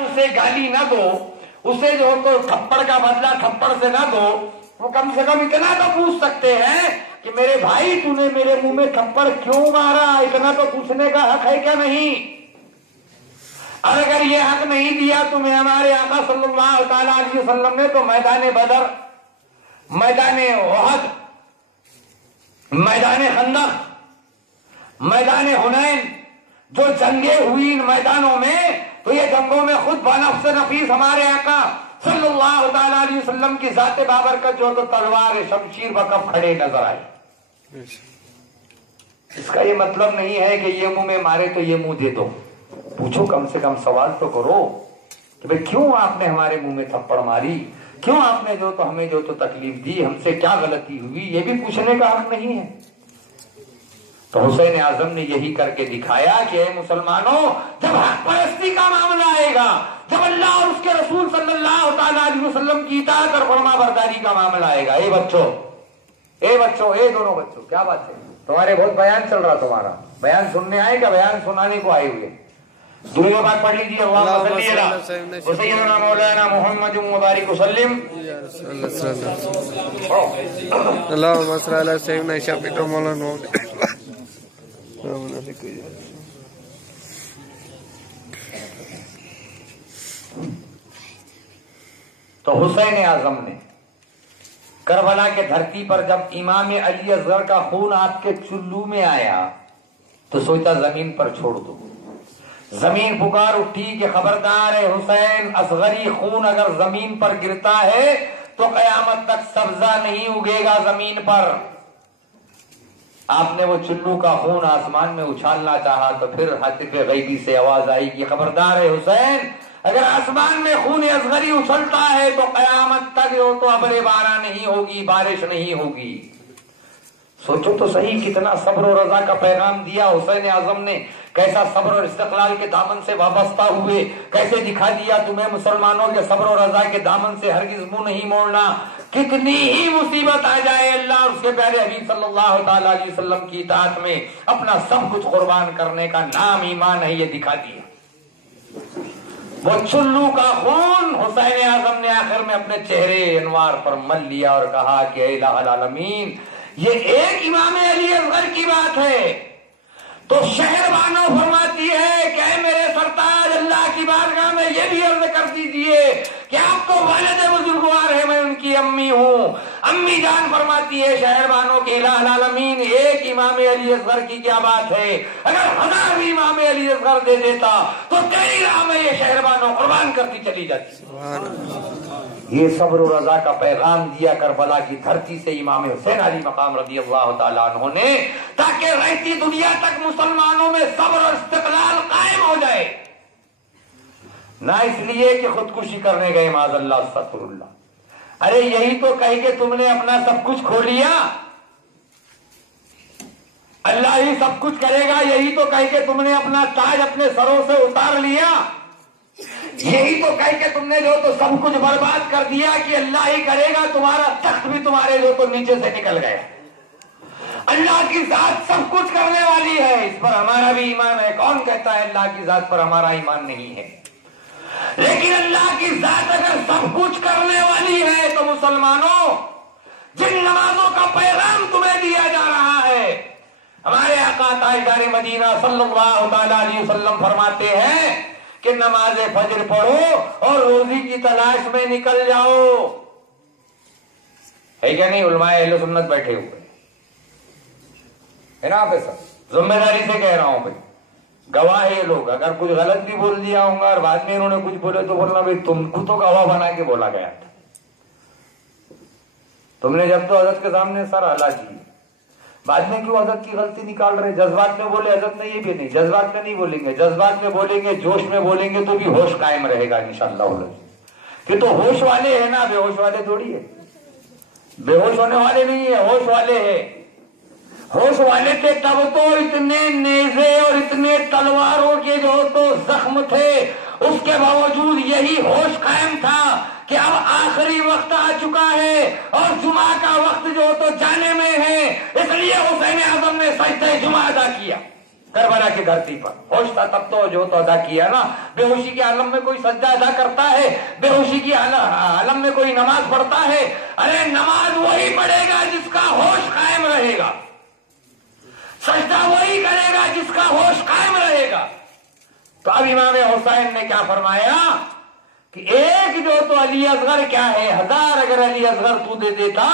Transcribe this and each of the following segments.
اسے گالی نہ دو، اسے جو تو تھپڑ کا بدلہ تھپڑ سے نہ دو، وہ کم سے کم اتنا تو پوچھ سکتے ہیں کہ میرے بھائی تو نے میرے منہ میں تھپڑ کیوں مارا، اتنا تو پوچھنے کا حق ہے کیا نہیں؟ اور اگر یہ حق نہیں دیا تمہیں ہمارے آقا صلی اللہ تعالی علیہ وسلم نے تو میدان بدر، میدان احد، میدان خندق، میدان حنین، جو جنگیں ہوئی ان میدانوں میں، تو یہ جنگوں میں خود بنفس نفیس ہمارے آقا صلی اللہ تعالی علیہ وسلم کی ذات بابرکت جو تو تلوار شمشیر وقف کھڑے نظر آئے۔ اس کا یہ مطلب نہیں ہے کہ یہ منہ میں مارے تو یہ منہ دے دو، پوچھو، کم سے کم سوال تو کرو کہ بھئی کیوں آپ نے ہمارے منہ میں تھپڑ ماری، کیوں آپ نے جو تو ہمیں جو تو تکلیف دی، ہم سے کیا غلطی ہوئی، یہ بھی پوچھنے کا حق نہیں ہے۔ تو حسین اعظم نے یہی کر کے دکھایا کہ اے مسلمانوں، جب حق پرستی کا معاملہ آئے گا، جب اللہ اور اس کے رسول صلی اللہ تعالی علیہ وسلم کی اطاعت اور فرما برداری کا معاملہ آئے گا، اے بچوں، اے دونوں بچوں، کیا بات ہے، تمہارے بہت بیان چل رہا، تمہارا بیان سننے آئے گا، بیان سنانے کو آئے ہوئے، دنیا بات پڑھ لیجیے، اللہم صلی علی سیدنا مولانا محمد مبارک وسلم، اللہم صلی علی سیدنا شفیع مولانا۔ تو حسین اعظم نے کربلا کے دھرتی پر جب امام علی اصغر کا خون آپ کے چلو میں آیا تو سوچا زمین پر چھوڑ دو، زمین پکار اٹھی کہ خبردار ہے حسین، اصغری خون اگر زمین پر گرتا ہے تو قیامت تک سبزہ نہیں اگے گا زمین پر۔ آپ نے وہ چلو کا خون آسمان میں اچھالنا چاہا تو پھر حاتف غیبی سے آواز آئی کہ خبردار ہے حسین، اگر آسمان میں خون اصغری اچھلتا ہے تو قیامت تک تو ابر بارہ نہیں ہوگی، بارش نہیں ہوگی۔ سوچو تو صحیح، کتنا صبر و رضا کا پیغام دیا حسین اعظم نے، کیسا صبر اور استقلال کے دامن سے وابستہ ہوئے، کیسے دکھا دیا تمہیں مسلمانوں کے صبر و رضا کے دامن سے ہرگز منہ نہیں موڑنا، کتنی ہی مصیبت آ جائے اللہ اور اس کے پیارے حبیب صلی اللہ تعالی علیہ وسلم کی اطاعت میں اپنا سب کچھ قربان کرنے کا نام ایمان ہے، یہ دکھا دیا۔ وہ چلو کا خون حسین اعظم نے آخر میں اپنے چہرے انوار پر مل لیا اور کہا کہ اے الہ العالمین، یہ ایک امام علی اصغر کی بات ہے تو شہر بانو فرماتی ہے کہ اے میرے سرتاج، اللہ کی بارگاہ میں یہ بھی عرض کر دیجئے کہ آپ تو والد بزرگوار ہیں، میں ان کی امی ہوں۔ امی جان فرماتی ہے شہر بانو کہ الہ العالمین، ایک امام علی اصغر کی کیا بات ہے، اگر 1000 بھی امام علی اصغر دے دیتا تو تیری راہ میں یہ شہر بانو قربان کرتی چلی جاتی۔ یہ صبر و رضا کا پیغام دیا کربلا کی دھرتی سے امام حسین علی مقام رضی اللہ تعالیٰ عنہ نے، تاکہ رہتی دنیا تک مسلمانوں میں صبر اور استقلال قائم ہو جائے، نہ اس لیے کہ خودکشی کرنے گئے معاذ اللہ استغفر اللہ۔ ارے یہی تو کہہ کہ تم نے اپنا سب کچھ کھو لیا، اللہ ہی سب کچھ کرے گا، یہی تو کہہ کہ تم نے اپنا تاج اپنے سروں سے اتار لیا، یہی تو کہہ کہ تم نے جو تو سب کچھ برباد کر دیا کہ اللہ ہی کرے گا، تمہارا تخت بھی تمہارے جو تو نیچے سے نکل گیا۔ اللہ کی ذات سب کچھ کرنے والی ہے، اس پر ہمارا بھی ایمان ہے، کون کہتا ہے اللہ کی ذات پر ہمارا ایمان نہیں ہے؟ لیکن اللہ کی ذات اگر سب کچھ کرنے والی ہے تو مسلمانوں، جن نمازوں کا پیغام تمہیں دیا جا رہا ہے، ہمارے آقا تاجدار مدینہ صلی اللہ تعالی علیہ وسلم فرماتے ہیں کہ نماز فجر پڑھو اور روزی کی تلاش میں نکل جاؤ، ہے کیا نہیں؟ علماء اہل سنت بیٹھے ہوئے ہے نا، آپ ایسا ذمہ داری سے کہہ رہا ہوں بھائی، گواہ یہ لوگ، اگر کچھ غلط بھی بول دیا ہوں گا اور بعد میں انہوں نے کچھ بولے تو بولنا بھائی تم کو تو گواہ بنا کے بولا گیا تھا، تم نے جب تو حضرت کے سامنے سر اعلیٰ کی، بعد میں کیوں حضرت کی غلطی نکال رہے؟ جذبات میں بولے حضرت نے، یہ بھی نہیں، جذبات میں نہیں بولیں گے، جذبات میں بولیں گے، جوش میں بولیں گے تو بھی ہوش قائم رہے گا انشاءاللہ۔ کہ تو ہوش والے ہیں نا، بے ہوش والے تھوڑی ہے، بے ہوش ہونے والے نہیں ہے، ہوش والے ہیں۔ ہوش والے تھے تب تو اتنے نیزے اور اتنے تلواروں کے جو تو زخم تھے، اس کے باوجود یہی ہوش قائم تھا کہ اب آخری وقت آ چکا ہے اور جمعہ کا وقت جو تو جانے میں ہے، اس لیے حسین اعظم نے سجدہ جمعہ ادا کیا۔ کربلا کی دھرتی پر ہوش تھا تب تو جو تو ادا کیا نا. بے ہوشی کے عالم میں کوئی سجدہ ادا کرتا ہے, بے ہوشی کے عالم میں کوئی نماز پڑھتا ہے. ارے نماز وہی پڑھے گا جس کا ہوش قائم رہے گا, سجدہ وہی کرے گا جس کا ہوش قائم رہے گا. تو اب امام حسین نے کیا فرمایا کہ ایک جو تو علی اصغر کیا ہے, 1000 اگر علی اصغر تو دے دیتا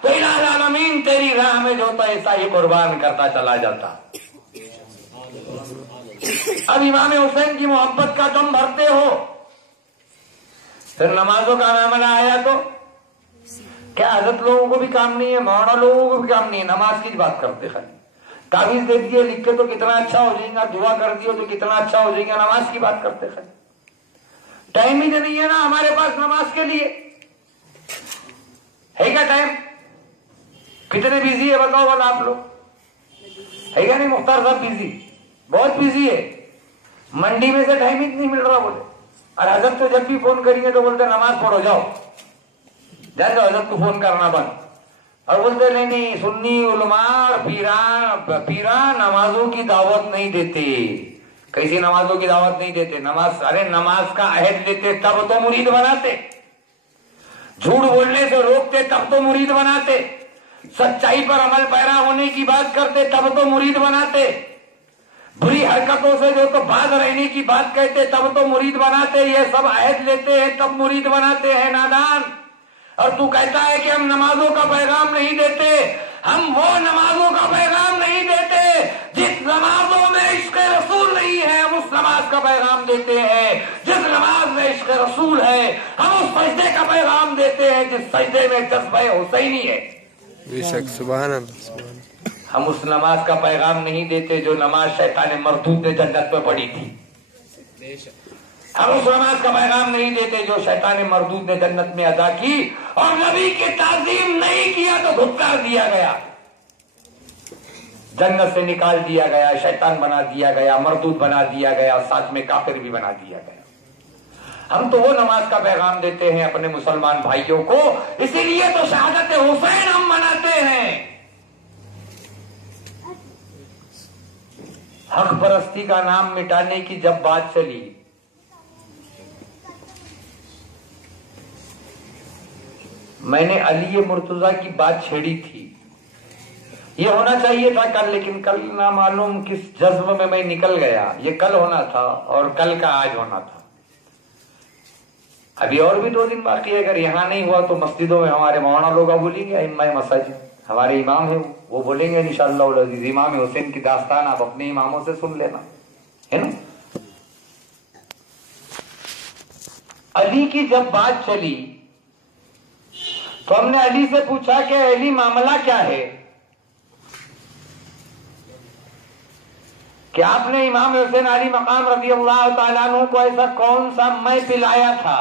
تو الہ العالمین تیری راہ میں جو تو ایسا ہی قربان کرتا چلا جاتا. اب امام حسین کی محبت کا دم بھرتے ہو, پھر نمازوں کا معاملہ آیا تو کیا حضرت لوگوں کو بھی کام نہیں ہے, مولانا لوگوں کو بھی کام نہیں ہے, نماز کی بات کرتے خالی. تعویذ دے دیے لکھ کے تو کتنا اچھا ہو جائے گا, دعا کر دیو تو کتنا اچھا ہو جائے گا, نماز کی بات کرتے خالی. ٹائم ہی تو نہیں ہے نا ہمارے پاس نماز کے لیے. ہے کیا ٹائم؟ کتنے بزی ہے بتاؤ والا آپ لوگ, ہے کیا نہیں؟ مختار صاحب بزی, بہت بزی ہے, منڈی میں سے ٹائم ہی نہیں مل رہا بولے. اور حضرت تو جب بھی فون کریں گے تو بولتے نماز پڑھو جاؤ, جا جاؤ حضرت کو فون کرنا بند. اور بولتے نہیں سنی علماء اور پیران نمازوں کی دعوت نہیں دیتے. کیسی نمازوں کی دعوت نہیں دیتے؟ نماز, ارے نماز کا عہد دیتے تب تو مرید بناتے, جھوٹ بولنے سے روکتے تب تو مرید بناتے, سچائی پر عمل پیرا ہونے کی بات کرتے تب تو مرید بناتے, بری حرکتوں سے جو تو باز رہنے کی بات کہتے تب تو مرید بناتے. یہ سب عہد لیتے ہیں تب مرید بناتے ہیں نادان. اور تو کہتا ہے کہ ہم نمازوں کا پیغام نہیں دیتے. ہم وہ نمازوں کا پیغام نہیں دیتے جس نمازوں میں عشق رسول نہیں ہے, ہم اس نماز کا پیغام دیتے ہیں جس نماز میں عشق رسول ہے. ہم اس سجدے کا پیغام دیتے ہیں جس سجدے میں جذبہ حسینی ہے. بے شک, سبحان اللہ. ہم اس نماز کا پیغام نہیں دیتے جو نماز شیطان مردود نے جنت میں پڑھی تھی. ہم اس نماز کا پیغام نہیں دیتے جو شیطان مردود نے جنت میں ادا کی اور نبی کی تعظیم نہیں کیا تو دھتکار دیا گیا, جنت سے نکال دیا گیا, شیطان بنا دیا گیا, مردود بنا دیا گیا, ساتھ میں کافر بھی بنا دیا گیا. ہم تو وہ نماز کا پیغام دیتے ہیں اپنے مسلمان بھائیوں کو, اسی لیے تو شہادت حسین ہم مناتے ہیں. حق پرستی کا نام مٹانے کی جب بات چلی, میں نے علی مرتضیٰ کی بات چھیڑی تھی. یہ ہونا چاہیے تھا کل, لیکن کل نہ معلوم کس جذب میں میں نکل گیا. یہ کل ہونا تھا اور کل کا آج ہونا تھا. ابھی اور بھی 2 دن باقی ہے. اگر یہاں نہیں ہوا تو مسجدوں میں ہمارے مولانا لوگ بولیں گے, ائمہ مساجد ہمارے امام ہیں وہ بولیں گے انشاءاللہ العزیز. امام حسین کی داستان آپ اپنے اماموں سے سن لینا, ہے نا. علی کی جب بات چلی تو ہم نے علی سے پوچھا کہ علی معاملہ کیا ہے, کہ آپ نے امام حسین علی مقام رضی اللہ تعالیٰ عنہ کو ایسا کون سا میں پلایا تھا,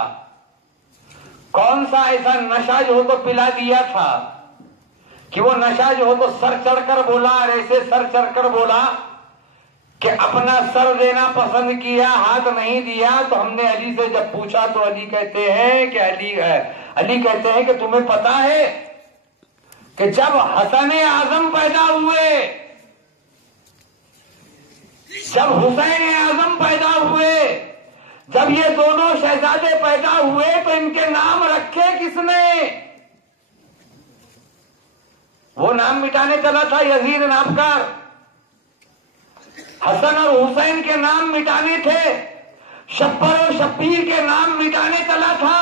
کون سا ایسا نشہ جو ہو تو پلا دیا تھا کہ وہ نشہ جو ہو تو سر چڑھ کر بولا, اور ایسے سر چڑھ کر بولا کہ اپنا سر دینا پسند کیا, ہاتھ نہیں دیا. تو ہم نے علی سے جب پوچھا تو علی کہتے ہیں کہ علی کہتے ہیں کہ تمہیں پتا ہے کہ جب حسن اعظم پیدا ہوئے, جب حسین اعظم پیدا ہوئے, جب یہ دونوں شہزادے پیدا ہوئے تو ان کے نام رکھے کس نے؟ وہ نام مٹانے چلا تھا یزید نابکار. حسن اور حسین کے نام مٹانے تھے, شبر اور شبیر کے نام مٹانے چلا تھا.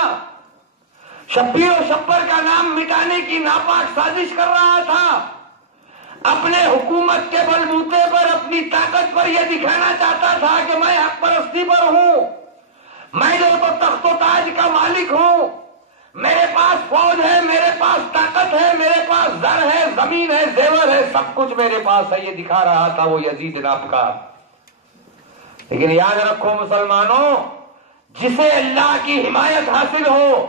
شبیر اور شبر کا نام مٹانے کی ناپاک سازش کر رہا تھا. اپنے حکومت کے بلبوتے پر, اپنی طاقت پر یہ دکھانا چاہتا تھا کہ میں حق پرستی پر ہوں, میں جو تو تخت و تاج کا مالک ہوں, میرے پاس فوج ہے, میرے پاس طاقت ہے, میرے پاس زر ہے, زمین ہے, زیور ہے, سب کچھ میرے پاس ہے. یہ دکھا رہا تھا وہ یزید نابکار. لیکن یاد رکھو مسلمانوں, جسے اللہ کی حمایت حاصل ہو,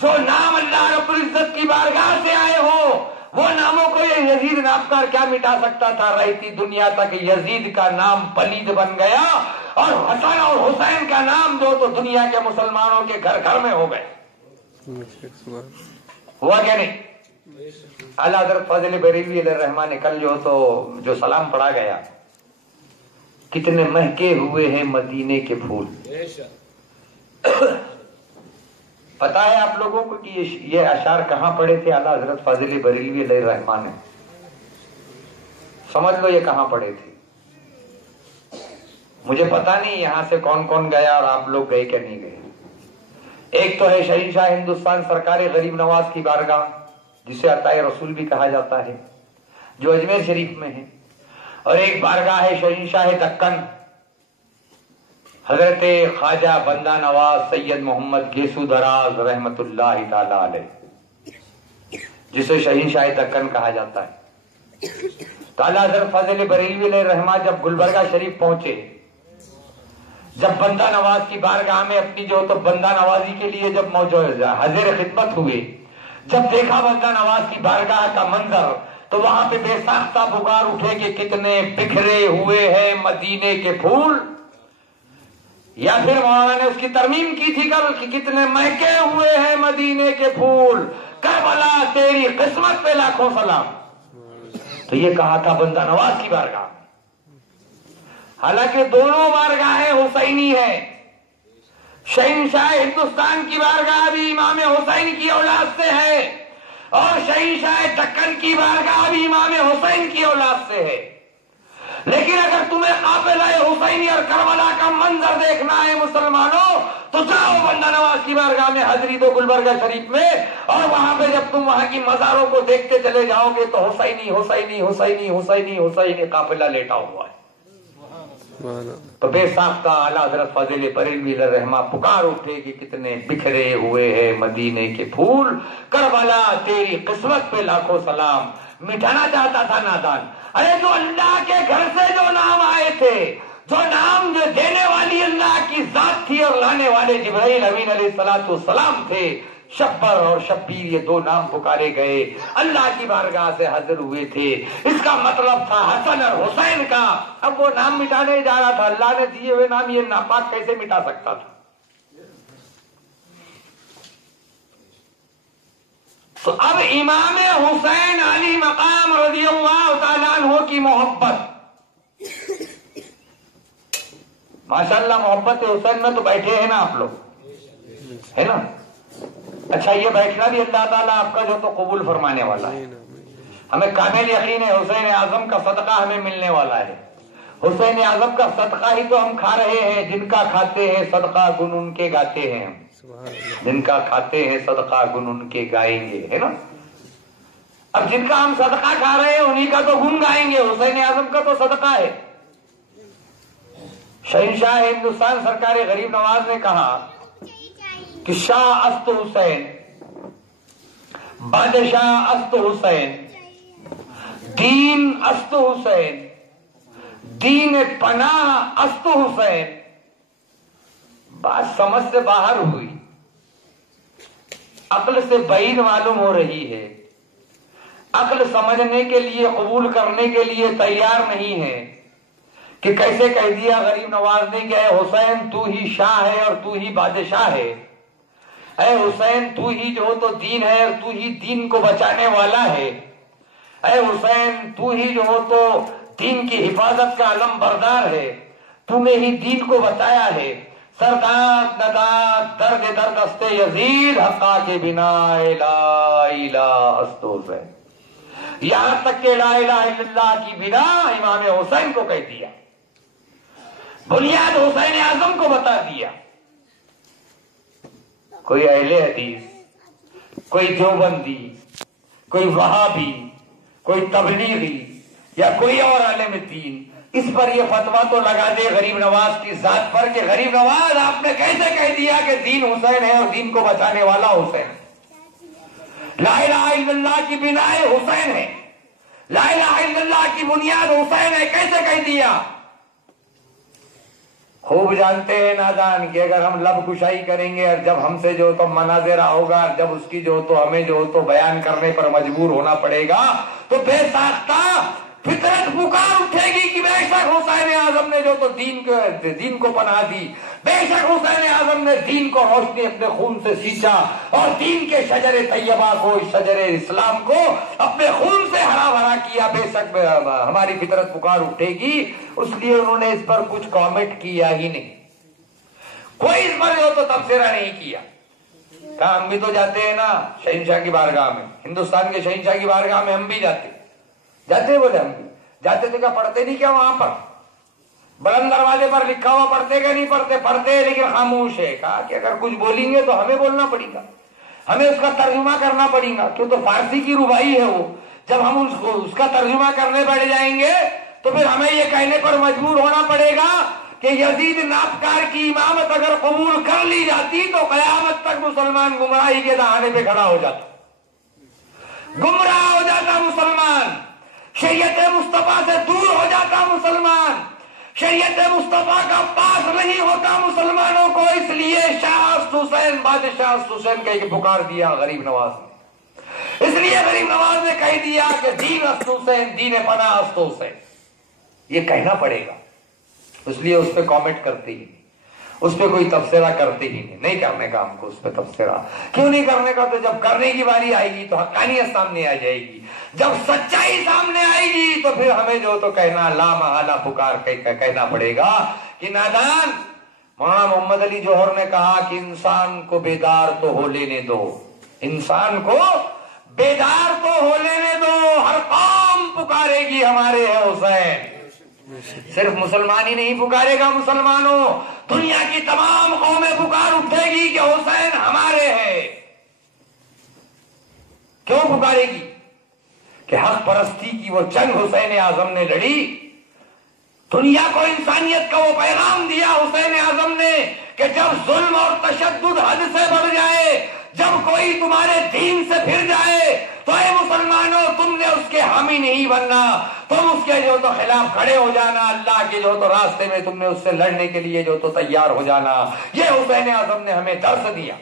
جو نام اللہ رب العزت کی بارگاہ سے آئے ہو, وہ ناموں کو یہ یزید نابکار کیا مٹا سکتا تھا؟ رہتی دنیا تک یزید کا نام پلید بن گیا اور حسن اور حسین کا نام جو تو دنیا کے مسلمانوں کے گھر گھر میں ہو گئے. ہوا کیا نہیں؟ اعلیٰ حضرت فاضل بریلوی علیہ الرحمٰن نے کل جو سلام پڑھا گیا کتنے مہکے ہوئے ہیں مدینے کے پھول. پتا ہے آپ لوگوں کو کہ یہ اشعار کہاں پڑے تھے؟ اعلیٰ حضرت فاضل بریلوی علیہ الرحمٰن نے. سمجھ لو یہ کہاں پڑے تھے. مجھے پتا نہیں یہاں سے کون کون گیا اور آپ لوگ گئے کہ نہیں گئے. ایک تو ہے شہنشاہ ہندوستان سرکار غریب نواز کی بارگاہ، جسے عطائے رسول بھی کہا جاتا ہے، جو اجمیر شریف میں ہے. اور ایک بارگاہ ہے شہنشاہ دکن حضرت خواجہ بندہ نواز سید محمد گیسو دراز رحمت اللہ تعالی علیہ، جسے شہنشاہ دکن کہا جاتا ہے. اعلیٰ حضرت فاضل بریلوی علیہ الرحمٰن جب گلبرگہ شریف پہنچے، جب بندہ نواز کی بارگاہ میں اپنی جو تو بندہ نوازی کے لیے جب موجود حاضر خدمت ہوئے، جب دیکھا بندہ نواز کی بارگاہ کا منظر، تو وہاں پہ بے ساختہ پکار اٹھے کہ کتنے بکھرے ہوئے ہیں مدینے کے پھول. یا پھر مولانا نے اس کی ترمیم کی تھی کل کہ کتنے مہکے ہوئے ہیں مدینے کے پھول، کربلا تیری قسمت پہ لاکھوں سلام. تو یہ کہا تھا بندہ نواز کی بارگاہ. حالانکہ دونوں بارگاہیں حسینی ہیں. شہنشاہ ہندوستان کی بارگاہ بھی امام حسین کی اولاد سے ہے، اور شہنشاہ دکن کی بارگاہ بھی امام حسین کی اولاد سے ہے. لیکن اگر تمہیں قافلہ حسینی اور کربلا کا منظر دیکھنا ہے مسلمانوں، تو جاؤ بندہ نواز کی بارگاہ میں حاضری دو گلبرگہ شریف میں، اور وہاں پہ جب تم وہاں کی مزاروں کو دیکھتے چلے جاؤ گے تو حسینی حسینی حسینی حسینی حسینی قافلہ لیٹا ہوا ہے. تو بے ساختہ اعلیٰ حضرت فاضل بریلوی علیہ الرحمٰن پکار اٹھے کہ کتنے بکھرے ہوئے ہیں مدینے کے پھول، کربلا تیری قسمت پہ لاکھوں سلام. مٹانا چاہتا تھا نادان. ارے جو اللہ کے گھر سے جو نام آئے تھے، جو نام جو دینے والی اللہ کی ذات تھی اور لانے والے جبرائیل امین علیہ السلام تھے، شبر اور شبیر، یہ دو نام پکارے گئے، اللہ کی بارگاہ سے حاضر ہوئے تھے. اس کا مطلب تھا حسن اور حسین کا. اب وہ نام مٹانے جا رہا تھا. اللہ نے دیے ہوئے نام یہ ناپاک کیسے مٹا سکتا تھا؟ تو اب امام حسین علی مقام رضی اللہ تعالیٰ عنہ کی محبت، ماشاءاللہ محبت حسین میں تو بیٹھے ہیں نا آپ لوگ، ہے نا؟ اچھا یہ بیٹھنا بھی اللہ تعالیٰ آپ کا جو تو قبول فرمانے والا ہے. ہمیں کامل یقین ہے حسین اعظم کا صدقہ ہمیں ملنے والا ہے. حسین اعظم کا صدقہ ہی تو ہم کھا رہے ہیں. جن کا کھاتے ہیں صدقہ گن ان کے گاتے ہیں ہم، جن کا کھاتے ہیں صدقہ گن ان کے گائیں گے، ہے نا؟ اب جن کا ہم صدقہ کھا رہے ہیں انہی کا تو گن گائیں گے. حسین اعظم کا تو صدقہ ہے. شہنشاہ ہندوستان سرکار غریب نواز نے کہا کہ شاہ است حسین، بادشاہ است حسین، دین است حسین، دین پناہ است حسین. بات سمجھ سے باہر ہوئی، عقل سے بعید معلوم ہو رہی ہے. عقل سمجھنے کے لیے، قبول کرنے کے لیے تیار نہیں ہے کہ کیسے کہہ دیا غریب نواز نے کہ اے حسین تو ہی شاہ ہے اور تو ہی بادشاہ ہے. اے حسین تو ہی جو تو دین ہے اور تو ہی دین کو بچانے والا ہے. اے حسین تو ہی جو تو دین کی حفاظت کا علم بردار ہے. تو نے ہی دین کو بتایا ہے. سرداد نداد درد درد استے یزید حقا کے بنا لا الہ است حسین. یہاں تک کہ لا الہ الا اللہ کی بنا امام حسین کو کہہ دیا، بنیاد حسین اعظم کو بتا دیا. کوئی اہل حدیث، کوئی دیوبندی، کوئی وہابی، کوئی تبلیغی یا کوئی اور عالم دین اس پر یہ فتویٰ تو لگا دے غریب نواز کی ذات پر کہ غریب نواز آپ نے کیسے کہہ دیا کہ دین حسین ہے اور دین کو بچانے والا حسین. لا الہ الا اللہ کی بنا حسین ہے، لا الہ الا اللہ کی بنیاد حسین ہے، کیسے کہہ دیا؟ خوب جانتے ہیں نادان کہ اگر ہم لب کشائی کریں گے اور جب ہم سے جو تو مناظرہ ہوگا اور جب اس کی جو تو ہمیں جو تو بیان کرنے پر مجبور ہونا پڑے گا تو بے ساختہ فطرت پکار اٹھے گی کہ بے شک حسین اعظم نے جو تو دین کو پناہ دی، بے شک حسین اعظم نے دین کو روشنی اپنے خون سے سینچا اور دین کے شجر طیبہ کو، شجر اسلام کو اپنے خون سے ہرا بھرا کیا، بے شک ہماری فطرت پکار اٹھے گی۔ اس لیے انہوں نے اس پر کچھ کامنٹ کیا ہی نہیں، کوئی اس پر جو تو تبصرہ نہیں کیا۔ کہا ہم بھی تو جاتے ہیں نا شہنشاہ کی بارگاہ میں، ہندوستان کے شہنشاہ کی بارگاہ میں ہم بھی جاتے بولے ہم بھی جاتے تھے، کیا پڑھتے نہیں کیا وہاں پر بلند دروازے پر لکھا ہوا پڑھتے کہ نہیں پڑھتے لیکن خاموش ہے۔ کہا کہ اگر کچھ بولیں گے تو ہمیں بولنا پڑے گا، ہمیں اس کا ترجمہ کرنا پڑے گا، کیوں تو فارسی کی ربائی ہے وہ، جب ہم اس کا ترجمہ کرنے بیٹھ جائیں گے تو پھر ہمیں یہ کہنے پر مجبور ہونا پڑے گا کہ یزید ناپکار کی امامت اگر قبول کر لی جاتی تو قیامت تک مسلمان گمراہی کے دہانے پہ کھڑا ہو جاتا، گمراہ ہو جاتا مسلمان، شریعت مصطفیٰ سے دور ہو جاتا مسلمان، شریعت مصطفیٰ کا پاس نہیں ہوتا مسلمانوں کو۔ اس لیے شاہ حسین، بادشاہ حسین کہہ کے پکار دیا غریب نواز نے، اس لیے غریب نواز نے کہہ دیا کہ دین است حسین، دین پناہ است حسین، یہ کہنا پڑے گا۔ اس لیے اس پہ کامنٹ کرتے ہی نہیں، اس پہ کوئی تبصرہ کرتے ہی نہیں کرنے کا ہم کو اس پہ تبصرہ۔ کیوں نہیں کرنے کا؟ تو جب کرنے کی باری آئے گی تو حقانیت سامنے آ جائے گی، جب سچائی سامنے آئے گی تو پھر ہمیں جو تو کہنا لا محالہ پکار کہنا پڑے گا کہ نادان۔ مولانا محمد علی جوہر نے کہا کہ انسان کو بیدار تو ہو لینے دو، انسان کو بیدار تو ہو لینے دو، ہر قوم پکارے گی ہمارے ہے حسین۔ صرف مسلمان ہی نہیں پکارے گا، مسلمانوں دنیا کی تمام قومیں پکار اٹھے گی کہ حسین ہمارے ہیں۔ کیوں پکارے گی؟ کہ حق پرستی کی وہ جنگ حسین اعظم نے لڑی، دنیا کو انسانیت کا وہ پیغام دیا حسین اعظم نے کہ جب ظلم اور تشدد حد سے بڑھ جائے، جب کوئی تمہارے دین سے پھر جائے تو اے مسلمانوں تم نے اس کے حامی نہیں بننا، تم اس کے جو تو خلاف کھڑے ہو جانا، اللہ کے جو تو راستے میں تم نے اس سے لڑنے کے لیے جو تو تیار ہو جانا۔ یہ حسین اعظم نے ہمیں درس دیا۔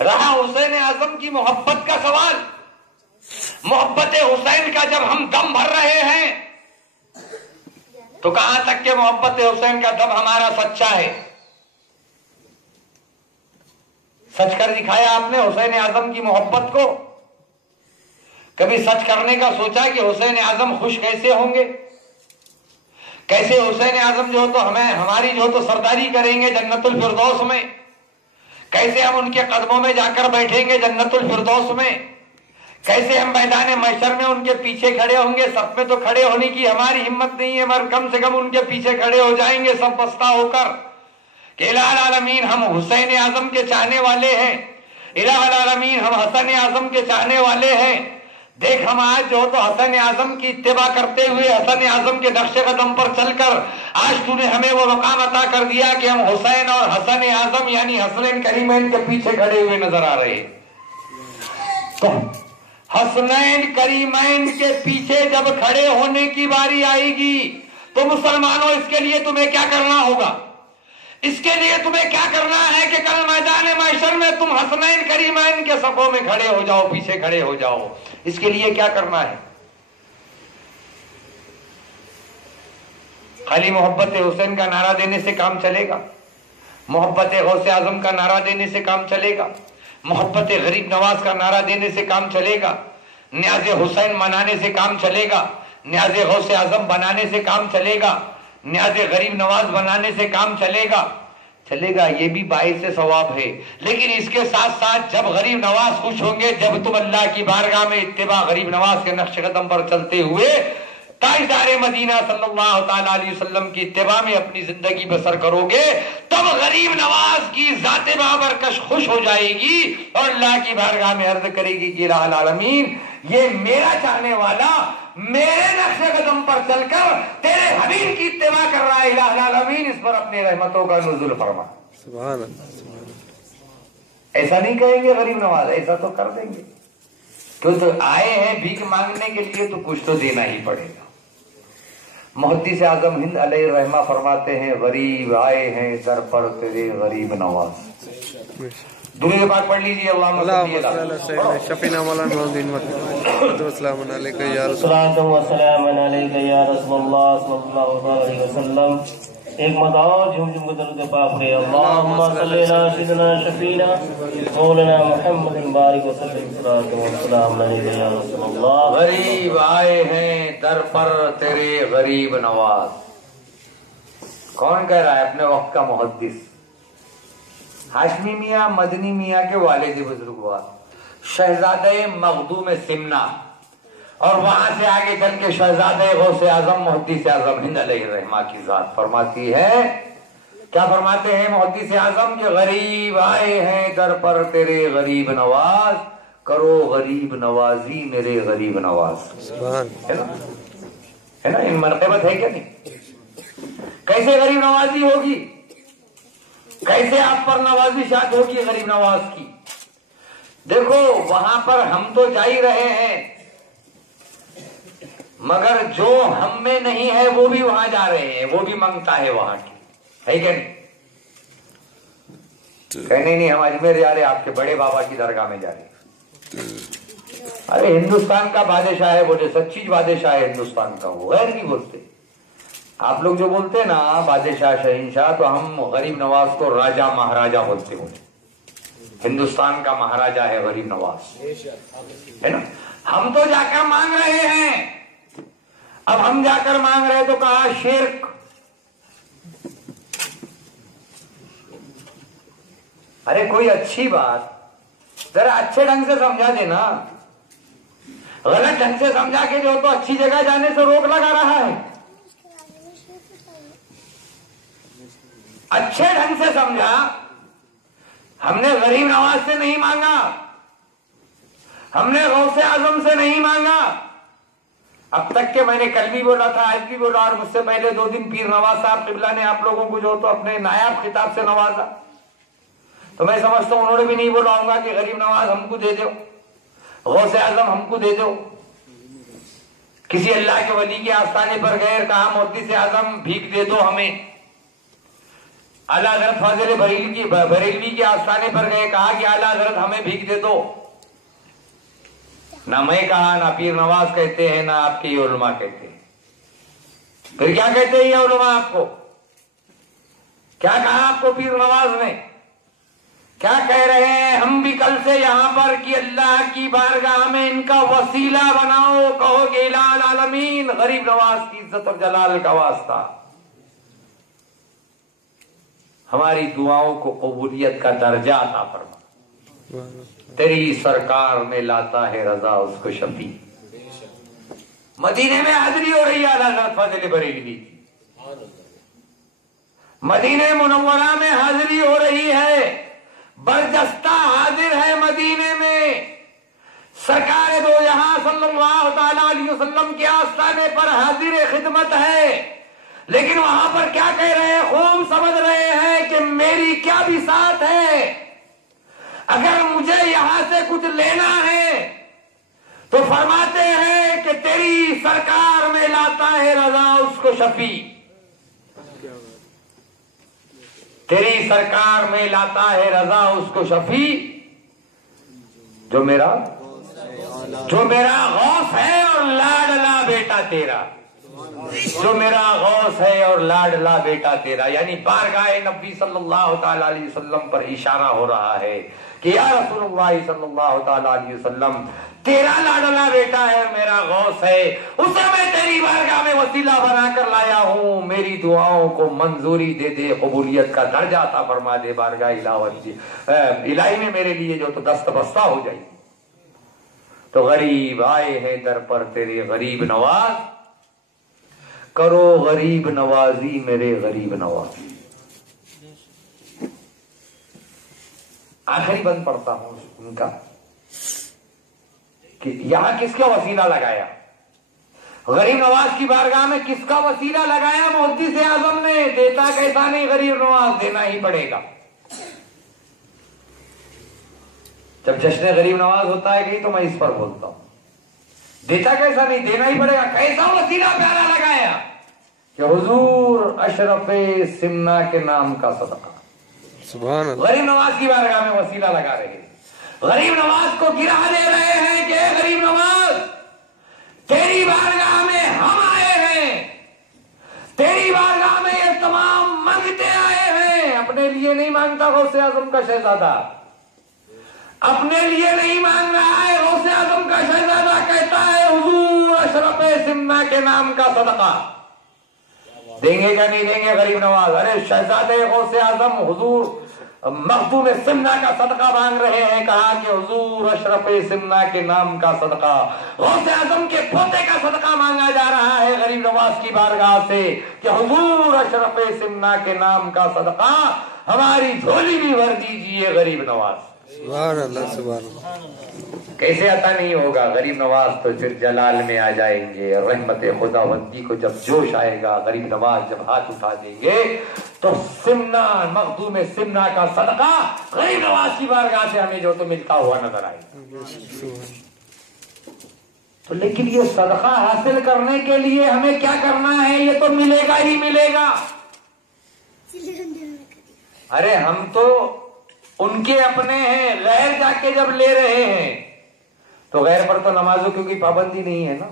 رہا حسین اعظم کی محبت کا سوال، محبت حسین کا جب ہم دم بھر رہے ہیں تو کہاں تک کہ محبت حسین کا دم ہمارا سچا ہے؟ سچ کر دکھایا آپ نے حسین اعظم کی محبت کو؟ کبھی سچ کرنے کا سوچا کہ حسین اعظم خوش کیسے ہوں گے، کیسے حسین اعظم جو تو ہماری جو تو سرداری کریں گے جنت الفردوس میں، کیسے ہم ان کے قدموں میں جا کر بیٹھیں گے جنت الفردوس میں، کیسے ہم میدان محشر میں ان کے پیچھے کھڑے ہوں گے۔ سب میں تو کھڑے ہونے کی ہماری ہمت نہیں ہے، مگر کم سے کم ان کے پیچھے کھڑے ہو جائیں گے سب بستہ ہو کر کہ الہ العالمین ہم حسین اعظم کے چاہنے والے ہیں، الہ العالمین ہم حسن اعظم کے چاہنے والے ہیں۔ دیکھ ہم آج جو تو حسن اعظم کی اتباع کرتے ہوئے، حسن اعظم کے نقش قدم پر چل کر آج تو نے ہمیں وہ مقام عطا کر دیا کہ ہم حسین اور حسن اعظم یعنی حسنین کریمین کے پیچھے کھڑے ہوئے نظر آ رہے ہیں۔ تو حسنین کریمین کے پیچھے جب کھڑے ہونے کی باری آئے گی تو مسلمانوں اس کے لیے تمہیں کیا کرنا ہوگا؟ اس کے لیے تمہیں کیا کرنا ہے کہ کل میدان محشر میں تم حسنین کریمین کے صفوں میں کھڑے ہو جاؤ، پیچھے کھڑے ہو جاؤ۔ اس کے لیے کیا کرنا ہے؟ خالی محبت حسین کا نعرہ دینے سے کام چلے گا؟ محبت غوث اعظم کا نعرہ دینے سے کام چلے گا؟ محبت غریب نواز کا نعرہ دینے سے کام چلے گا؟ نیاز حسین منانے سے کام چلے گا؟ نیاز غوث اعظم بنانے سے کام چلے گا؟ نیاز غریب نواز بنانے سے کام چلے گا؟ چلے گا، یہ بھی باعث ثواب ہے، لیکن اس کے ساتھ ساتھ جب غریب نواز خوش ہوں گے، جب تم اللہ کی بارگاہ میں اتباع غریب نواز کے نقش قدم پر چلتے ہوئے تاجدار مدینہ صلی اللہ تعالیٰ علیہ وسلم کی اتباع میں اپنی زندگی بسر کرو گے، تب غریب نواز کی ذات بابرکش خوش ہو جائے گی اور اللہ کی بارگاہ میں عرض کرے گی کہ الہ العالمین یہ میرا چاہنے والا میرے نقش قدم پر چل کر تیرے حبیب کی اتباع کر رہا ہے، الہ العالمین اس پر اپنی رحمتوں کا نزول فرما۔ سبحان اللہ۔ ایسا نہیں کہیں گے غریب نواز، ایسا تو کر دیں گے، کیوں تو آئے ہیں بھیک مانگنے کے لیے تو کچھ تو دینا ہی پڑے گا۔ محدث اعظم ہند علیہ الرحمہ فرماتے ہیں غریب آئے ہیں در پر تیرے غریب نواز، درود پاک پڑھ لیجیے. اللهم صل على سيدنا شفينا مولانا محمد والسلام عليك يا رسول الصلاۃ والسلام علیک یا رسول اللہ صلی اللہ علیہ وسلم. ایک مرتبہ جھوم جھوم کے درود پاک پڑھیں. اللهم صل على سيدنا شفينا مولانا محمد بارک وسلم. الصلاۃ والسلام علیک یا رسول اللہ. غریب آئے ہیں در پر تیرے غریب نواز. کون کہہ رہا ہے؟ اپنے وقت کا محدث ہاشمی میاں مدنی میاں کے والد بزرگوار شہزادہ مخدوم سمنا، اور وہاں سے آگے چل کے شہزادہ غوث اعظم محدث اعظم ہند علیہ الرحمہ کی ذات فرماتی ہے. کیا فرماتے ہیں محدث اعظم کہ غریب آئے ہیں در پر تیرے غریب نواز، کرو غریب نوازی میرے غریب نواز. ہے نا ان مرتبت ہے کیا نہیں؟ کیسے غریب نوازی ہوگی؟ کیسے آپ پر نوازشات ہوگی غریب نواز کی؟ دیکھو وہاں پر ہم تو جا ہی رہے ہیں، مگر جو ہم میں نہیں ہے وہ بھی وہاں جا رہے ہیں، وہ بھی منگتا ہے وہاں کی، ہے کہ نہیں؟ کہنے نہیں ہم اجمیر جا رہے، آپ کے بڑے بابا کی درگاہ میں جا رہے. ارے ہندوستان کا بادشاہ ہے، بولے سچی بادشاہ ہے ہندوستان کا، وہ غیر نہیں بولتے. آپ لوگ جو بولتے ہیں نا بادشاہ شہنشاہ، تو ہم غریب نواز کو راجا مہاراجا بولتے ہیں. ہندوستان کا مہاراجا ہے غریب نواز، ہے نا. ہم تو جا کر مانگ رہے ہیں. اب ہم جا کر مانگ رہے تو کہا شرک. ارے کوئی اچھی بات ذرا اچھے ڈھنگ سے سمجھا دینا. غلط ڈھنگ سے سمجھا کے جو تو اچھی جگہ جانے سے روک لگا رہا ہے. اچھے ڈھنگ سے سمجھا. ہم نے غریب نواز سے نہیں مانگا، ہم نے غوث اعظم سے نہیں مانگا. اب تک کہ میں نے کل بھی بولا تھا، آج بھی بولا، اور مجھ سے پہلے 2 دن پیر نواز صاحب قبلہ نے آپ لوگوں کو جو تو اپنے نایاب خطاب سے نوازا، تو میں سمجھتا ہوں انہوں نے بھی نہیں بولا ہوگا کہ غریب نواز ہم کو دے دو، غوث اعظم ہم کو دے دو. کسی اللہ کے ولی کے آستانے پر گئے، کہا محدث اعظم بھیک دے دو ہمیں. اعلیٰ حضرت فاضل بریلوی کے آستانے پر گئے، کہا کہ اعلیٰ حضرت ہمیں بھیک دے دو. نہ میں کہا، نہ پیر نواز کہتے ہیں، نہ آپ کے یہ علماء کہتے ہیں. پھر کیا کہتے ہیں یہ علماء آپ کو؟ کیا کہا آپ کو پیر نواز نے؟ کیا کہہ رہے ہیں؟ ہم بھی کل سے یہاں پر کہ اللہ کی بارگاہ میں ان کا وسیلہ بناؤ، کہو کہ الہ العالمین غریب نواز کی عزت اور جلال کا واسطہ ہماری دعاؤں کو قبولیت کا درجہ عطا فرما. تیری سرکار میں لاتا ہے رضا اس کو شفیع. مدینے میں حاضری ہو رہی ہے اعلیٰ حضرت فاضل بریلوی کی. مدینے منورہ میں حاضری ہو رہی ہے، برجستہ حاضر ہے مدینے میں. سرکار دو جہاں صلی اللہ تعالی علیہ وسلم کے آستانے پر حاضر خدمت ہے. لیکن وہاں پر کیا کہہ رہے ہیں؟ خوب سمجھ رہے ہیں کہ میری کیا بھی ساتھ ہے. اگر مجھے یہاں سے کچھ لینا ہے تو فرماتے ہیں کہ تیری سرکار میں لاتا ہے رضا اس کو شفیع. تیری سرکار میں لاتا ہے رضا اس کو شفیع. جو میرا غوث ہے اور لاڈلا بیٹا تیرا، جو میرا غوث ہے اور لاڈلا بیٹا تیرا. یعنی بارگاہ نبی صلی اللہ تعالی علیہ وسلم پر اشارہ ہو رہا ہے کہ یا رسول اللہ صلی اللہ تعالی علیہ وسلم، تیرا لاڈلا بیٹا ہے، میرا غوث ہے، اسے میں تیری بارگاہ میں وسیلہ بنا کر لایا ہوں. میری دعاؤں کو منظوری دے دے، قبولیت کا درجہ عطا فرما دے بارگاہ الہی میں میرے لیے جو تو دست بستہ ہو جائے. تو غریب آئے ہیں در پر تیرے غریب نواز، کرو غریب نوازی میرے غریب نواز. آخری بند پڑھتا ہوں ان کا کہ یہاں کس کا وسیلہ لگایا؟ غریب نواز کی بارگاہ میں کس کا وسیلہ لگایا؟ محدث اعظم نے. دیتا کیسا نہیں غریب نواز، دینا ہی پڑے گا. جب جشن غریب نواز ہوتا ہے کہیں تو میں اس پر بولتا ہوں. دیتا کیسا نہیں، دینا ہی پڑے گا. کیسا وسیلہ پیارا لگایا کہ حضور اشرف سمنا کے نام کا صدقہ. سبحان اللہ. غریب نواز کی بارگاہ میں وسیلہ لگا رہے ہیں، غریب نواز کو گرا دے رہے ہیں کہ اے غریب نواز تیری بارگاہ میں ہم آئے ہیں، تیری بارگاہ میں یہ تمام مانگتے آئے ہیں. اپنے لیے نہیں مانگتا غوث اعظم کا شہزادہ، اپنے لیے نہیں مانگ رہا ہے. غوث اعظم کا شہزادہ کہتا ہے حضور اشرف سمنا کے نام کا صدقہ. دیں گے کیا نہیں دیں گے غریب نواز؟ ارے شہزادے غوث اعظم حضور مخدوم سمنا کا صدقہ مانگ رہے ہیں. کہا کہ حضور اشرف سمنا کے نام کا صدقہ، غوث اعظم کے پوتے کا صدقہ مانگا جا رہا ہے غریب نواز کی بارگاہ سے کہ حضور اشرف سمنا کے نام کا صدقہ ہماری جھولی بھی بھر دیجئے غریب نواز. سبحان اللہ سبحان اللہ. کیسے عطا نہیں ہوگا؟ غریب نواز تو پھر جلال میں آ جائیں گے. رحمت خداوندی کو جب جوش آئے گا، غریب نواز جب ہاتھ اٹھا دیں گے تو سمنا مخدوم سمنا کا صدقہ غریب نواز کی بارگاہ سے ہمیں جو تو ملتا ہوا نظر آئے گا. تو لیکن یہ صدقہ حاصل کرنے کے لیے ہمیں کیا کرنا ہے؟ یہ تو ملے گا ہی ملے گا. ارے ہم تو ان کے اپنے ہیں، غیر جا کے جب لے رہے ہیں تو غیر پر تو نمازوں کی پابندی نہیں ہے نا،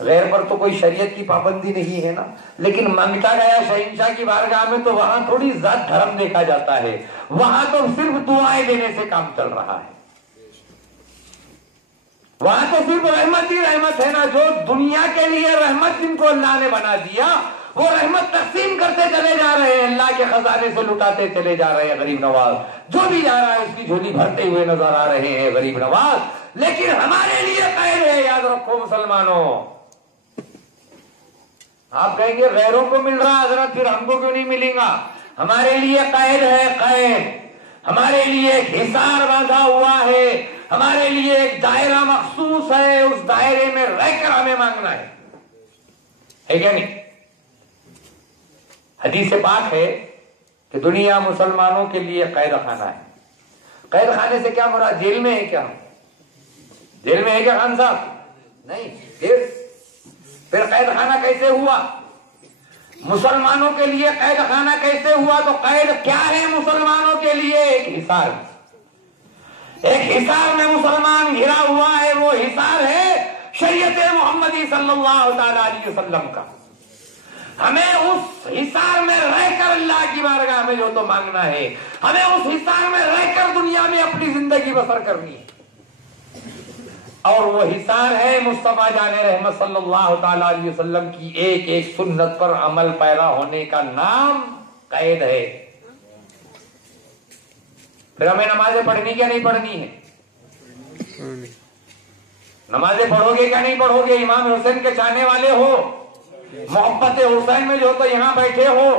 غیر پر تو کوئی شریعت کی پابندی نہیں ہے نا. لیکن مانگتا گیا شہنشاہ کی بارگاہ میں تو وہاں تھوڑی ذات دھرم دیکھا جاتا ہے، وہاں تو صرف دعائیں دینے سے کام چل رہا ہے. وہاں تو صرف رحمت ہی رحمت ہے نا. جو دنیا کے لیے رحمت جن کو اللہ نے بنا دیا وہ رحمت تقسیم کرتے چلے جا رہے ہیں، اللہ کے خزانے سے لٹاتے چلے جا رہے ہیں غریب نواز. جو بھی جا رہا ہے اس کی جھولی بھرتے ہوئے نظر آ رہے ہیں غریب نواز. لیکن ہمارے لیے قید ہے، یاد رکھو مسلمانوں. آپ کہیں گے غیروں کو مل رہا حضرت، پھر ہم کو کیوں نہیں ملے گا؟ ہمارے لیے قید ہے، قید. ہمارے لیے ایک حصار باندھا ہوا ہے، ہمارے لیے ایک دائرہ مخصوص ہے، اس دائرے میں رہ کر ہمیں مانگنا ہے کیا نہیں؟ حدیث پاک ہے کہ دنیا مسلمانوں کے لیے قید خانہ ہے. قید خانے سے کیا مراد؟ جیل میں ہے کیا؟ جیل میں ہے کیا خان صاحب؟ نہیں. پھر قید خانہ کیسے ہوا؟ مسلمانوں کے لیے قید خانہ کیسے ہوا؟ تو قید کیا ہے مسلمانوں کے لیے؟ ایک حصار. ایک حصار میں مسلمان گھرا ہوا ہے، وہ حصار ہے شریعت محمدی صلی اللہ تعالی علیہ وسلم کا. ہمیں اس حصار میں رہ کر اللہ کی بارگاہ میں جو تو مانگنا ہے، ہمیں اس حصار میں رہ کر دنیا میں اپنی زندگی بسر کرنی ہے. اور وہ حصار ہے مصطفیٰ جان رحمت صلی اللہ تعالی علیہ وسلم کی ایک ایک سنت پر عمل پیرا ہونے کا نام قید ہے. پھر ہمیں نمازیں پڑھنی کیا نہیں پڑھنی ہے؟ نمازیں پڑھو گے کیا نہیں پڑھو گے؟ امام حسین کے چاہنے والے ہو، محبت حسین میں جو تو یہاں بیٹھے ہو.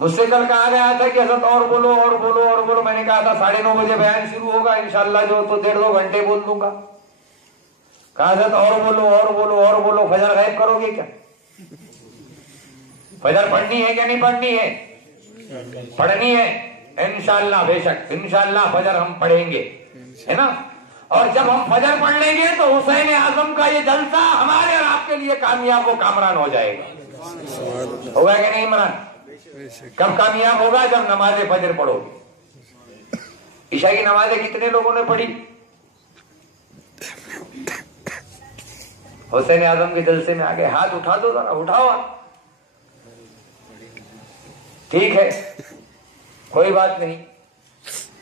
مجھ سے کل کہا گیا تھا کہ حضرت اور بولو اور بولو اور بولو. میں نے کہا تھا 9:30 بجے بیان شروع ہوگا انشاءاللہ جو تو 1.5-2 گھنٹے بول دوں گا. کہا حضرت اور بولو اور بولو اور بولو. فجر غائب کرو گے کیا؟ فجر پڑھنی ہے کیا نہیں پڑھنی ہے؟ پڑھنی ہے انشاءاللہ، بے شک انشاءاللہ فجر ہم پڑھیں گے، ہے نا. اور جب ہم فجر پڑھ لیں گے تو حسین اعظم کا یہ جلسہ ہمارے اور آپ کے لیے کامیاب و کامران ہو جائے گا. ہوگا کہ نہیں عمران؟ کب کامیاب ہوگا؟ جب نماز فجر پڑھو گے. عشاء کی نمازیں کتنے لوگوں نے پڑھی؟ حسین اعظم کے جلسے میں آگے ہاتھ اٹھا دو ذرا، اٹھاؤ. ٹھیک ہے کوئی بات نہیں،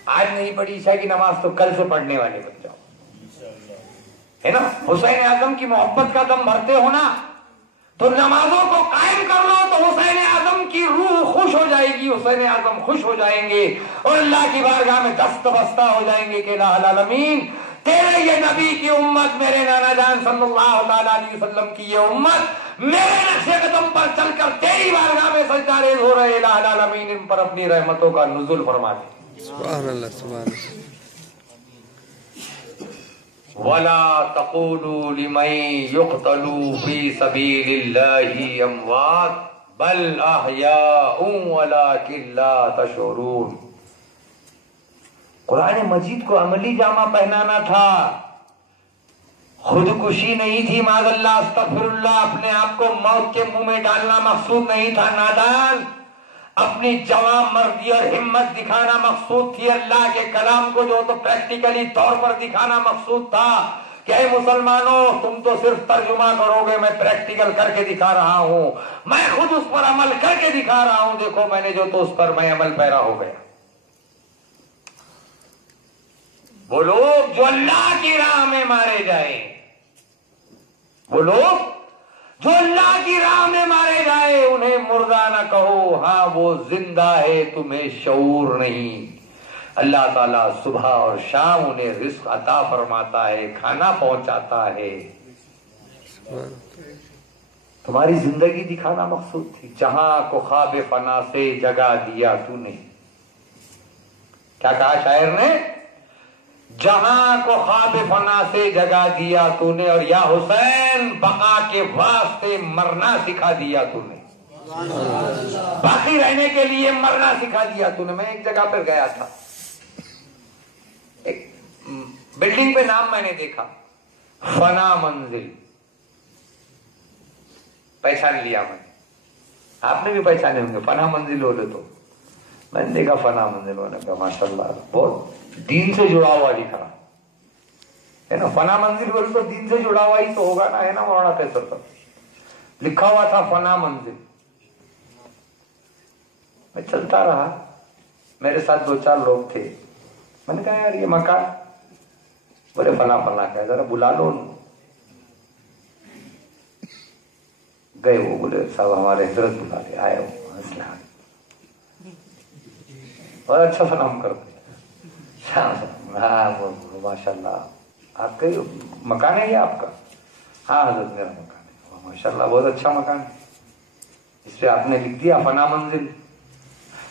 آج نہیں پڑھی عشاء کی نماز تو کل سے پڑھنے والے بن جاؤ، ہے نا. حسین اعظم کی محبت کا دم بھرتے ہو نا، تو نمازوں کو قائم کر لو تو حسین اعظم کی روح خوش ہو جائے گی، حسین اعظم خوش ہو جائیں گے اور اللہ کی بارگاہ میں دست بستہ ہو جائیں گے کہ الہ العالمین تیرے یہ نبی کی امت، میرے نانا جان صلی اللہ تعالی علیہ وسلم کی یہ امت میرے نقش قدم پر چل کر تیری بارگاہ میں سجدہ ریز ہو رہے، الہ العالمین ان پر اپنی رحمتوں کا نزول فرما دے. سبحان اللہ سبحان اللہ. وَلَا تَقُولُوا لِمَن يُقْتَلُوا فِي سَبِيلِ اللَّهِ أَمْوَاتٌ بَلْ أَحْيَاءٌ وَلَكِن لَّا تَشْعُرُونَ. قرآن مجید کو عملی جامہ پہنانا تھا، خودکشی نہیں تھی. معاذ اللہ استغفر اللہ، اپنے آپ کو موت کے منہ میں ڈالنا مقصود نہیں تھا. نادان اپنی جوان مردی اور ہمت دکھانا مقصود تھی، اللہ کے کلام کو جو تو پریکٹیکلی طور پر دکھانا مقصود تھا کہ اے مسلمانوں تم تو صرف ترجمہ کرو گے، میں پریکٹیکل کر کے دکھا رہا ہوں، میں خود اس پر عمل کر کے دکھا رہا ہوں، دیکھو میں نے جو تو اس پر میں عمل پیرا ہو گیا۔ وہ لوگ جو اللہ کی راہ میں مارے جائیں، وہ لوگ جو اللہ کی راہ میں مارے جائے انہیں مردہ نہ کہو، ہاں وہ زندہ ہے، تمہیں شعور نہیں۔ اللہ تعالیٰ صبح اور شام انہیں رزق عطا فرماتا ہے، کھانا پہنچاتا ہے۔ تمہاری زندگی دکھانا مقصود تھی، جہاں کو خواب فنا سے جگا دیا تو نے۔ کیا کہا شاعر نے؟ جہاں کو خواب فنا سے جگا دیا تو نے، اور یا حسین بقا کے واسطے مرنا سکھا دیا تو نے، باقی رہنے کے لیے مرنا سکھا دیا تو نے۔ میں ایک جگہ پر گیا تھا، ایک بلڈنگ پہ نام میں نے دیکھا، فنا منزل، پہچان لیا میں نے، آپ نے بھی پہچانے ہوں گے، فنا منزل بولے تو میں نے دیکھا فنا منزل ہونے کا، ماشاء اللہ بہت دین سے جڑا ہوا لکھا ہے نا، فنا منزل بولے تو دین سے جڑا ہوا ہی تو ہوگا نا، ہے نا مولانا قیصر صاحب، لکھا ہوا تھا فنا منزل۔ میں چلتا رہا، میرے ساتھ 2-4 لوگ تھے، میں نے کہا یار یہ مکان، بولے فنا فنا کا ہے، ذرا بلا لو۔ گئے، وہ بولے صاحب ہمارے حضرت بلا لے، آئے وہ اسلام اور اچھا سلام کرتے، ہاں ماشاء اللہ آپ کا مکان ہے یہ آپ کا؟ ہاں حضرت میرا مکان ہے۔ ماشاء اللہ بہت اچھا مکان ہے، اس پہ آپ نے لکھ دیا فنا منزل؟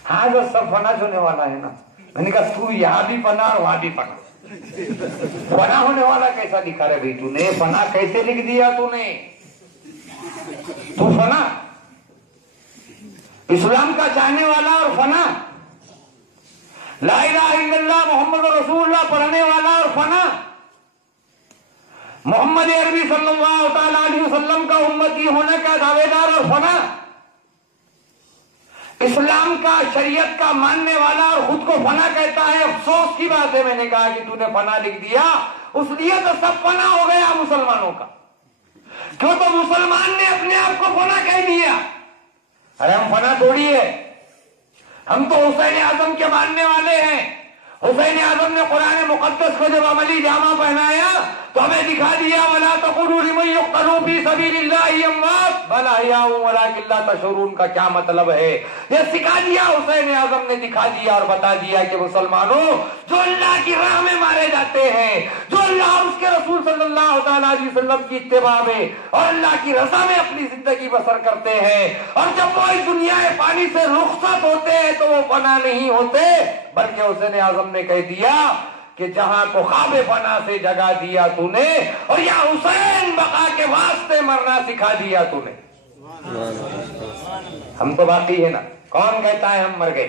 ہاں حضرت سب فنا ہونے والا ہے نا۔ میں نے کہا تو یہاں بھی فنا اور وہاں بھی فنا، فنا ہونے والا کیسا لکھا رہے بھائی تو نے؟ فنا کیسے لکھ دیا تو نے؟ تو فنا اسلام کا چاہنے والا اور فنا، لا الہ الا اللہ محمد رسول اللہ پڑھنے والا اور فنا، محمد عربی صلی اللہ تعالی علیہ وسلم کا امتی ہونے کا دعوے دار اور فنا، اسلام کا شریعت کا ماننے والا اور خود کو فنا کہتا ہے۔ افسوس کی بات ہے، میں نے کہا کہ تو نے فنا لکھ دیا، اس لیے تو سب فنا ہو گیا مسلمانوں کا، کیوں تو مسلمان نے اپنے آپ کو فنا کہہ دیا۔ ارے ہم فنا تھوڑی ہے، ہم تو حسین اعظم کے ماننے والے ہیں۔ حسین اعظم نے قرآن مقدس کو جب عملی جامہ پہنایا تو ہمیں دکھا دیا وَلَا تَقُولُوا لِمَن يُقْتَلُ فِي سَبِيلِ اللَّهِ أَمْوَاتٌ بَلْ أَحْيَاءٌ وَلَٰكِن لَّا تَشْعُرُونَ کا کیا مطلب ہے؟ یہ سکھا دیا حسین اعظم نے، دکھا دیا اور بتا دیا کہ مسلمانوں جو اللہ کی راہ میں مارے جاتے ہیں، جو اللہ اور اس کے رسول صلی اللہ تعالیٰ علیہ وسلم کی اتباع میں اور اللہ کی رضا میں اپنی زندگی بسر کرتے ہیں، اور جب وہ اس دنیا پانی سے رخصت ہوتے ہیں تو وہ فنا نہیں ہوتے، بلکہ حسین اعظم نے کہہ دیا کہ جہاں کو خواب فنا سے جگا دیا تو نے، اور یا حسین بقا کے واسطے مرنا سکھا دیا تو نے۔ ہم تو باقی ہے نا، کون کہتا ہے ہم مر گئے؟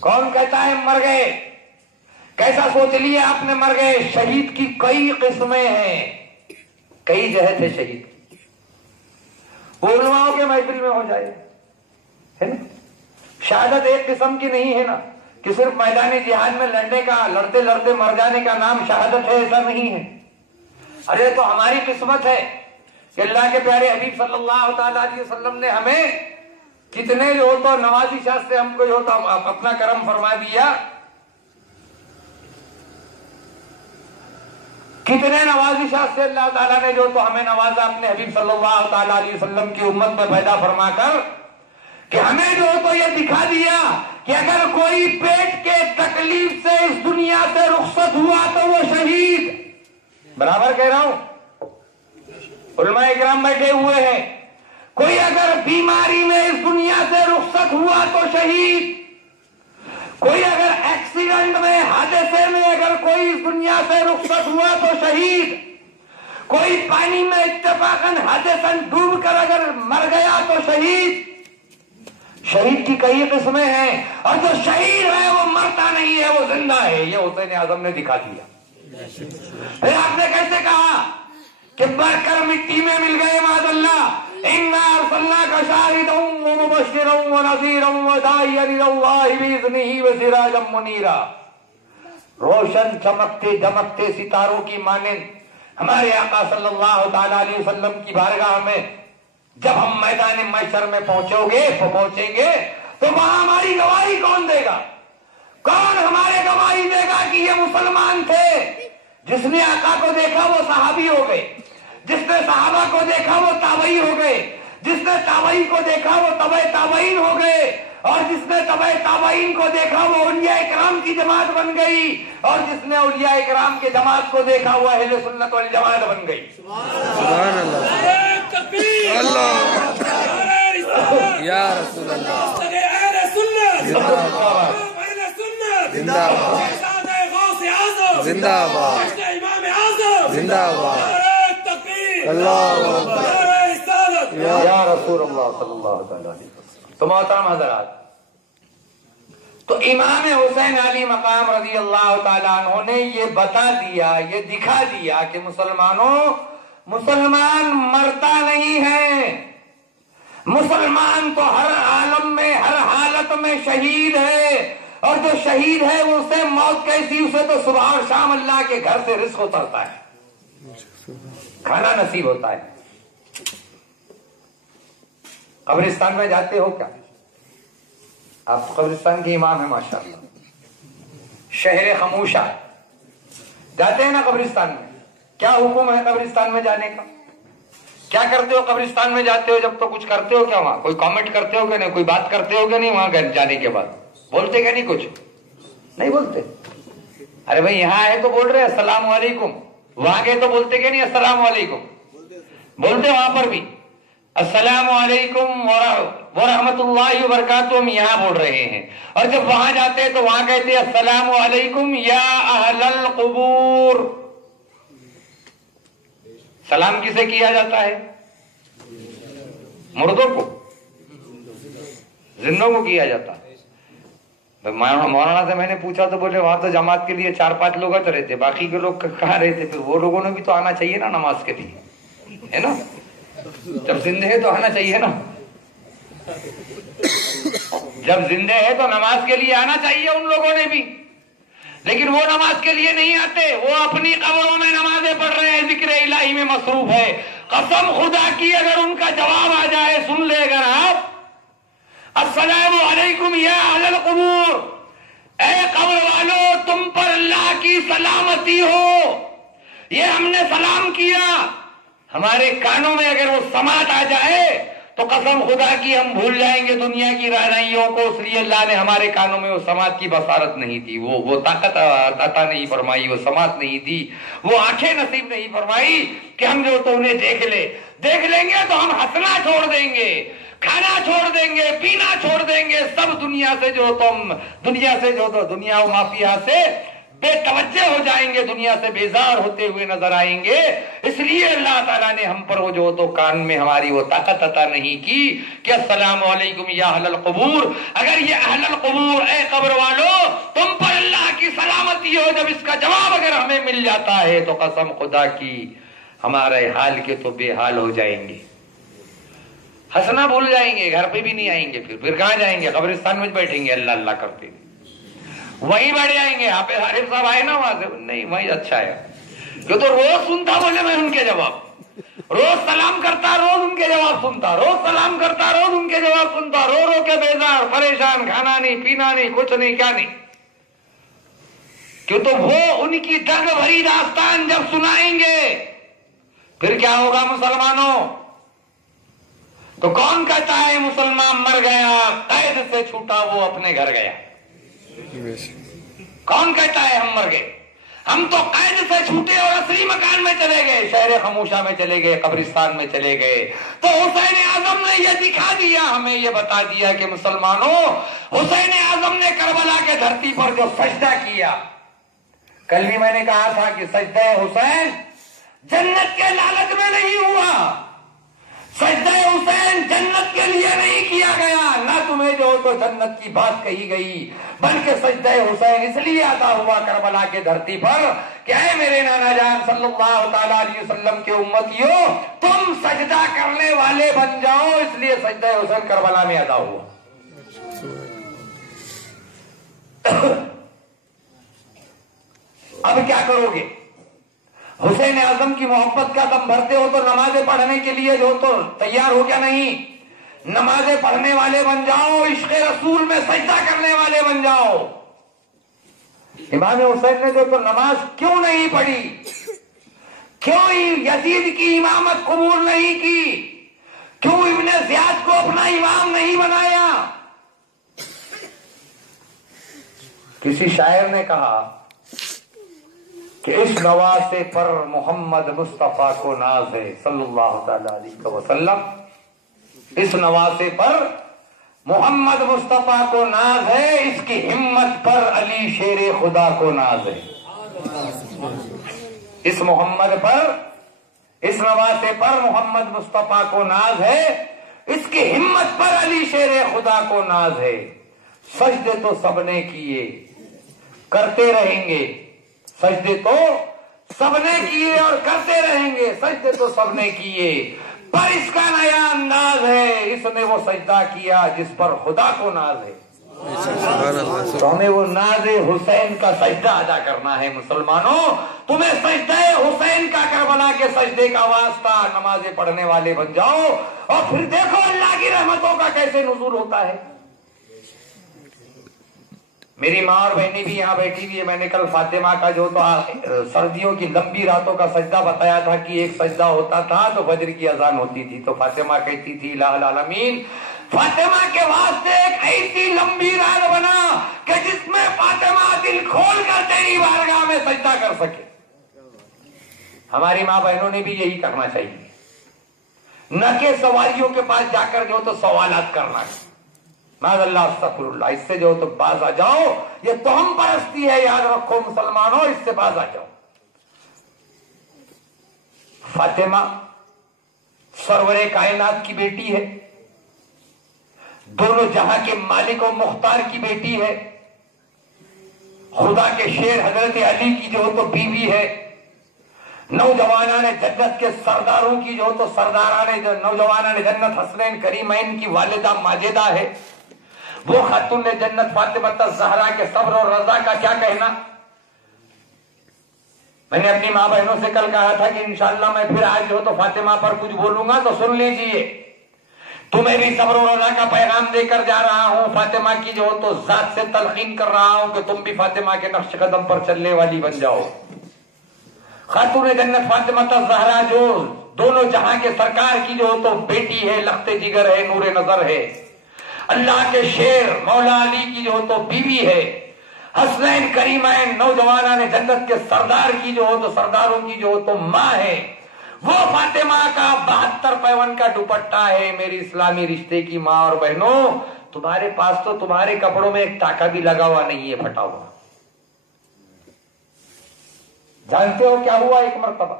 کون کہتا ہے ہم مر گئے؟ کیسا سوچ لیا آپ نے مر گئے؟ شہید کی کئی قسمیں ہیں، کئی جہت ہے شہید کی، وہ علماء کے محفل میں ہو جائے ہے نا۔ شہادت ایک قسم کی نہیں ہے نا کہ صرف میدان جہاد میں لڑنے کا، لڑتے لڑتے مر جانے کا نام شہادت ہے، ایسا نہیں ہے۔ ارے تو ہماری قسمت ہے کہ اللہ کے پیارے حبیب صلی اللہ تعالی علیہ وسلم نے ہمیں کتنے جو تو نوازشات سے ہم کو جو تو اپنا کرم فرما دیا، کتنے نوازشات سے اللہ تعالیٰ نے جو تو ہمیں نوازا اپنے حبیب صلی اللہ تعالی علیہ وسلم کی امت میں پیدا فرما کر، کہ ہمیں جو تو یہ دکھا دیا کہ اگر کوئی پیٹ کے تکلیف سے اس دنیا سے رخصت ہوا تو وہ شہید، برابر کہہ رہا ہوں، علماء اکرام بیٹھے ہوئے ہیں، کوئی اگر بیماری میں اس دنیا سے رخصت ہوا تو شہید، کوئی اگر ایکسیڈنٹ میں، حادثے میں اگر کوئی اس دنیا سے رخصت ہوا تو شہید، کوئی پانی میں اتفاقاً حادثاً ڈوب کر اگر مر گیا تو شہید۔ شہید کی کئی قسمیں ہیں، اور جو شہید ہے وہ مرتا نہیں ہے، وہ زندہ ہے، یہ حسین اعظم نے دکھا دیا۔ پھر آپ نے کیسے کہا کہ مر کر مٹی میں مل گئے معاذ اللہ. اِنَّا أَرْسَلْنَاكَ شَاهِدًا وَمُبَشِّرًا وَنَذِيرًا وَدَاعِيًا إِلَى اللَّهِ بِإِذْنِهِ وَسِرَاجًا مُنِيرًا. روشن چمکتے دمکتے ستاروں کی مانند ہمارے آقا صلی اللہ تعالیٰ علیہ وسلم کی بارگاہ میں جب ہم میدان محشر میں پہنچیں گے تو وہاں ہماری گواہی کون دے گا؟ کون ہمارے گواہی دے گا کہ یہ مسلمان تھے؟ جس نے آقا کو دیکھا وہ صحابی ہو گئے، جس نے صحابہ کو دیکھا وہ تابعی ہو گئے، جس نے تابعی کو دیکھا وہ تبع تابعین ہو گئے، اور جس نے تبع تابعین کو دیکھا وہ اولیاء کرام کی جماعت بن گئی، اور جس نے اولیاء کرام کی جماعت کو دیکھا وہ اہل سنت والجماعت بن گئی. سبحان اللہ. اللہ یا رسول اللہ. زندہ باد زندہ باد زندہ باد. اللہ یا رسول اللہ صلی اللہ علیہ وسلم. تو محترم حضرات، تو امام حسین علی مقام رضی اللہ تعالیٰ عنہ نے یہ بتا دیا، یہ دکھا دیا کہ مسلمان مرتا نہیں ہے. مسلمان تو ہر عالم میں ہر حالت میں شہید ہے، اور جو شہید ہے اسے موت کیسی، اسے تو صبح اور شام اللہ کے گھر سے رزق اترتا ہے، کھانا نصیب ہوتا ہے. قبرستان میں جاتے ہو کیا؟ آپ قبرستان کے امام ہیں ماشاءاللہ. شہر خموشہ جاتے ہیں نا قبرستان میں؟ کیا حکم ہے قبرستان میں جانے کا؟ کیا کرتے ہو قبرستان میں جاتے ہو؟ جب تو کچھ کرتے ہو کیا وہاں؟ کوئی کامنٹ کرتے ہو کہ نہیں؟ کوئی بات کرتے ہو کہ نہیں وہاں جانے کے بعد؟ بولتے کہ نہیں؟ کچھ نہیں بولتے؟ ارے بھائی یہاں آئے تو بول رہے السلام علیکم، وہاں گئے تو بولتے کہ نہیں السلام علیکم؟ بولتے وہاں پر بھی السلام علیکم ورحمۃ اللہ وبرکاتہ، ہم یہاں بول رہے ہیں. اور جب وہاں جاتے ہیں تو وہاں کہتے ہیں السلام علیکم یا اہل القبور. سلام کسے کیا جاتا ہے؟ مردوں کو، زندوں کو کیا جاتا ہے. مولانا سے میں نے پوچھا تو بولے وہاں تو جماعت کے لیے 4-5 لوگ رہتے، باقی کے لوگ کہاں رہتے؟ پھر وہ لوگوں نے بھی تو آنا چاہیے نا نماز کے لیے، ہے نا؟ جب زندے ہے تو آنا چاہیے نا، جب زندے ہے تو نماز کے لیے آنا چاہیے ان لوگوں نے بھی. لیکن وہ نماز کے لیے نہیں آتے، وہ اپنی قبروں میں نمازیں پڑھ رہے ہیں، ذکر الہی میں مصروف ہے. قسم خدا کی اگر ان کا جواب آ جائے، سن لے اگر آپ، السلام علیکم یا اہل القبور، اے قبر والو تم پر اللہ کی سلامتی ہو، یہ ہم نے سلام کیا، ہمارے کانوں میں اگر وہ سماعت آ جائے تو قسم خدا کی ہم بھول جائیں گے دنیا کی رہنائیوں کو. اس لیے اللہ نے ہمارے کانوں میں وہ سماعت کی بصارت نہیں دی، وہ طاقت عطا نہیں فرمائی، وہ سماعت نہیں دی، وہ آنکھیں نصیب نہیں فرمائی کہ ہم جو تو انہیں دیکھ لیں گے تو ہم ہنسنا چھوڑ دیں گے، کھانا چھوڑ دیں گے، پینا چھوڑ دیں گے، سب دنیا و مافیا سے بے توجہ ہو جائیں گے، دنیا سے بیزار ہوتے ہوئے نظر آئیں گے. اس لیے اللہ تعالیٰ نے ہم پر وہ جو تو کان میں ہماری وہ طاقت عطا نہیں کی کہ السلام علیکم یا اہل القبور. اگر یہ اہل القبور، اے قبر والو تم پر اللہ کی سلامتی ہو، جب اس کا جواب اگر ہمیں مل جاتا ہے تو قسم خدا کی ہمارے حال کے تو بے حال ہو جائیں گے، ہنسنا بھول جائیں گے، گھر پہ بھی نہیں آئیں گے. پھر کہاں جائیں گے؟ قبرستان میں بیٹھیں گے اللہ اللہ کرتے، وہیں بیٹھ جائیں گے. حافظ عارف صاحب آئے نا وہاں سے، نہیں وہی اچھا ہے، جو تو روز سنتا بولے میں ان کے جواب، روز سلام کرتا روز ان کے جواب سنتا، روز سلام کرتا روز ان کے جواب سنتا، رو رو کے بیزار پریشان، کھانا نہیں پینا نہیں کچھ نہیں کیا نہیں. کیوں تو وہ ان کی درد بھری داستان جب سنائیں گے پھر کیا ہوگا مسلمانوں؟ تو کون کہتا ہے مسلمان مر گیا قید سے چھوٹا وہ اپنے گھر گیا؟ کون کہتا ہے ہم مر گئے؟ ہم تو قید سے چھوٹے اور اصلی مکان میں چلے گئے، شہر خموشہ میں چلے گئے، قبرستان میں چلے گئے. تو حسین اعظم نے یہ دکھا دیا، ہمیں یہ بتا دیا کہ مسلمانوں، حسین اعظم نے کربلا کے دھرتی پر جو سجدہ کیا، کل بھی میں نے کہا تھا کہ سجدہ حسین جنت کے لالچ میں نہیں ہوا، سجدہ حسین جنت کے لیے نہیں کیا گیا، نہ تمہیں جو تو جنت کی بات کہی گئی، بلکہ سجدہ حسین اس لیے ادا ہوا کربلا کے دھرتی پر کہ اے میرے نانا جان صلی اللہ تعالیٰ علیہ وسلم کے امتیوں، تم سجدہ کرنے والے بن جاؤ، اس لیے سجدہ حسین کربلا میں ادا ہوا۔ اب کیا کرو گے؟ حسین اعظم کی محبت کا دم بھرتے ہو تو نمازیں پڑھنے کے لیے جو تو تیار ہو کیا نہیں؟ نمازیں پڑھنے والے بن جاؤ، عشق رسول میں سجدہ کرنے والے بن جاؤ۔ امام حسین نے جو تو نماز کیوں نہیں پڑھی؟ کیوں یزید کی امامت قبول نہیں کی؟ کیوں ابن زیاد کو اپنا امام نہیں بنایا؟ کسی شاعر نے کہا کہ اس نواسے پر محمد مصطفیٰ کو ناز ہے صلی اللہ تعالی علیہ وسلم، اس نواسے پر محمد مصطفیٰ کو ناز ہے، اس کی ہمت پر علی شیر خدا کو ناز ہے۔ اس محمد پر، اس نواسے پر محمد مصطفیٰ کو ناز ہے، اس کی ہمت پر علی شیر خدا کو ناز ہے۔ سجدے تو سب نے کیے، کرتے رہیں گے، سجدے تو سب نے کیے اور کرتے رہیں گے، سجدے تو سب نے کیے، پر اس کا نیا انداز ہے، اس نے وہ سجدہ کیا جس پر خدا کو ناز ہے۔ تو ہمیں وہ ناز حسین کا سجدہ ادا کرنا ہے مسلمانوں۔ تمہیں سجدہ حسین کا کربلا کے سجدے کا واسطہ، نمازیں پڑھنے والے بن جاؤ، اور پھر دیکھو اللہ کی رحمتوں کا کیسے نزول ہوتا ہے۔ میری ماں اور بہنی بھی یہاں بیٹھی ہوئی ہے۔ میں نے کل فاطمہ کا جو تو سردیوں کی لمبی راتوں کا سجدہ بتایا تھا کہ ایک سجدہ ہوتا تھا تو فجر کی اذان ہوتی تھی، تو فاطمہ کہتی تھی الہ العالمین فاطمہ کے واسطے ایک ایسی لمبی رات بنا کہ جس میں فاطمہ دل کھول کر تیری بارگاہ میں سجدہ کر سکے۔ ہماری ماں بہنوں نے بھی یہی کرنا چاہیے، نہ کہ سواریوں کے پاس جا کر جو تو سوالات کرنا ہے۔ معاذ اللہ استغفر اللہ، اس سے جو تو باز آ جاؤ، یہ توہم پرستی ہے، یاد رکھو مسلمانوں، اس سے باز آ جاؤ۔ فاطمہ سرور کائنات کی بیٹی ہے، دونوں جہاں کے مالک و مختار کی بیٹی ہے، خدا کے شیر حضرت علی کی جو تو بیوی ہے، نوجوانان جنت کے سرداروں کی جو تو نوجوانان جنت حسنین کریمین کی والدہ ماجدہ ہے، وہ خاتون جنت فاطمہ الزہرا کے صبر اور رضا کا کیا کہنا۔ میں نے اپنی ماں بہنوں سے کل کہا تھا کہ انشاءاللہ میں پھر آج جو تو فاطمہ پر کچھ بولوں گا تو سن لیجئے، تمہیں بھی صبر و رضا کا پیغام دے کر جا رہا ہوں، فاطمہ کی جو تو ذات سے تلقین کر رہا ہوں کہ تم بھی فاطمہ کے نقش قدم پر چلنے والی بن جاؤ۔ خاتون جنت فاطمہ الزہرا جو دونوں جہاں کے سرکار کی جو تو بیٹی ہے، لخت جگر ہے، نور نظر ہے، اللہ کے شیر مولا علی کی جو تو بیوی ہے، حسنین کریمین نوجوانان جنت کے سردار کی جو تو سرداروں کی جو تو ماں ہے، وہ فاطمہ کا 72 پیون کا دوپٹہ ہے۔ میری اسلامی رشتے کی ماں اور بہنوں، تمہارے پاس تو تمہارے کپڑوں میں ایک ٹاکا بھی لگا ہوا نہیں ہے، پھٹا ہوا۔ جانتے ہو کیا ہوا؟ ایک مرتبہ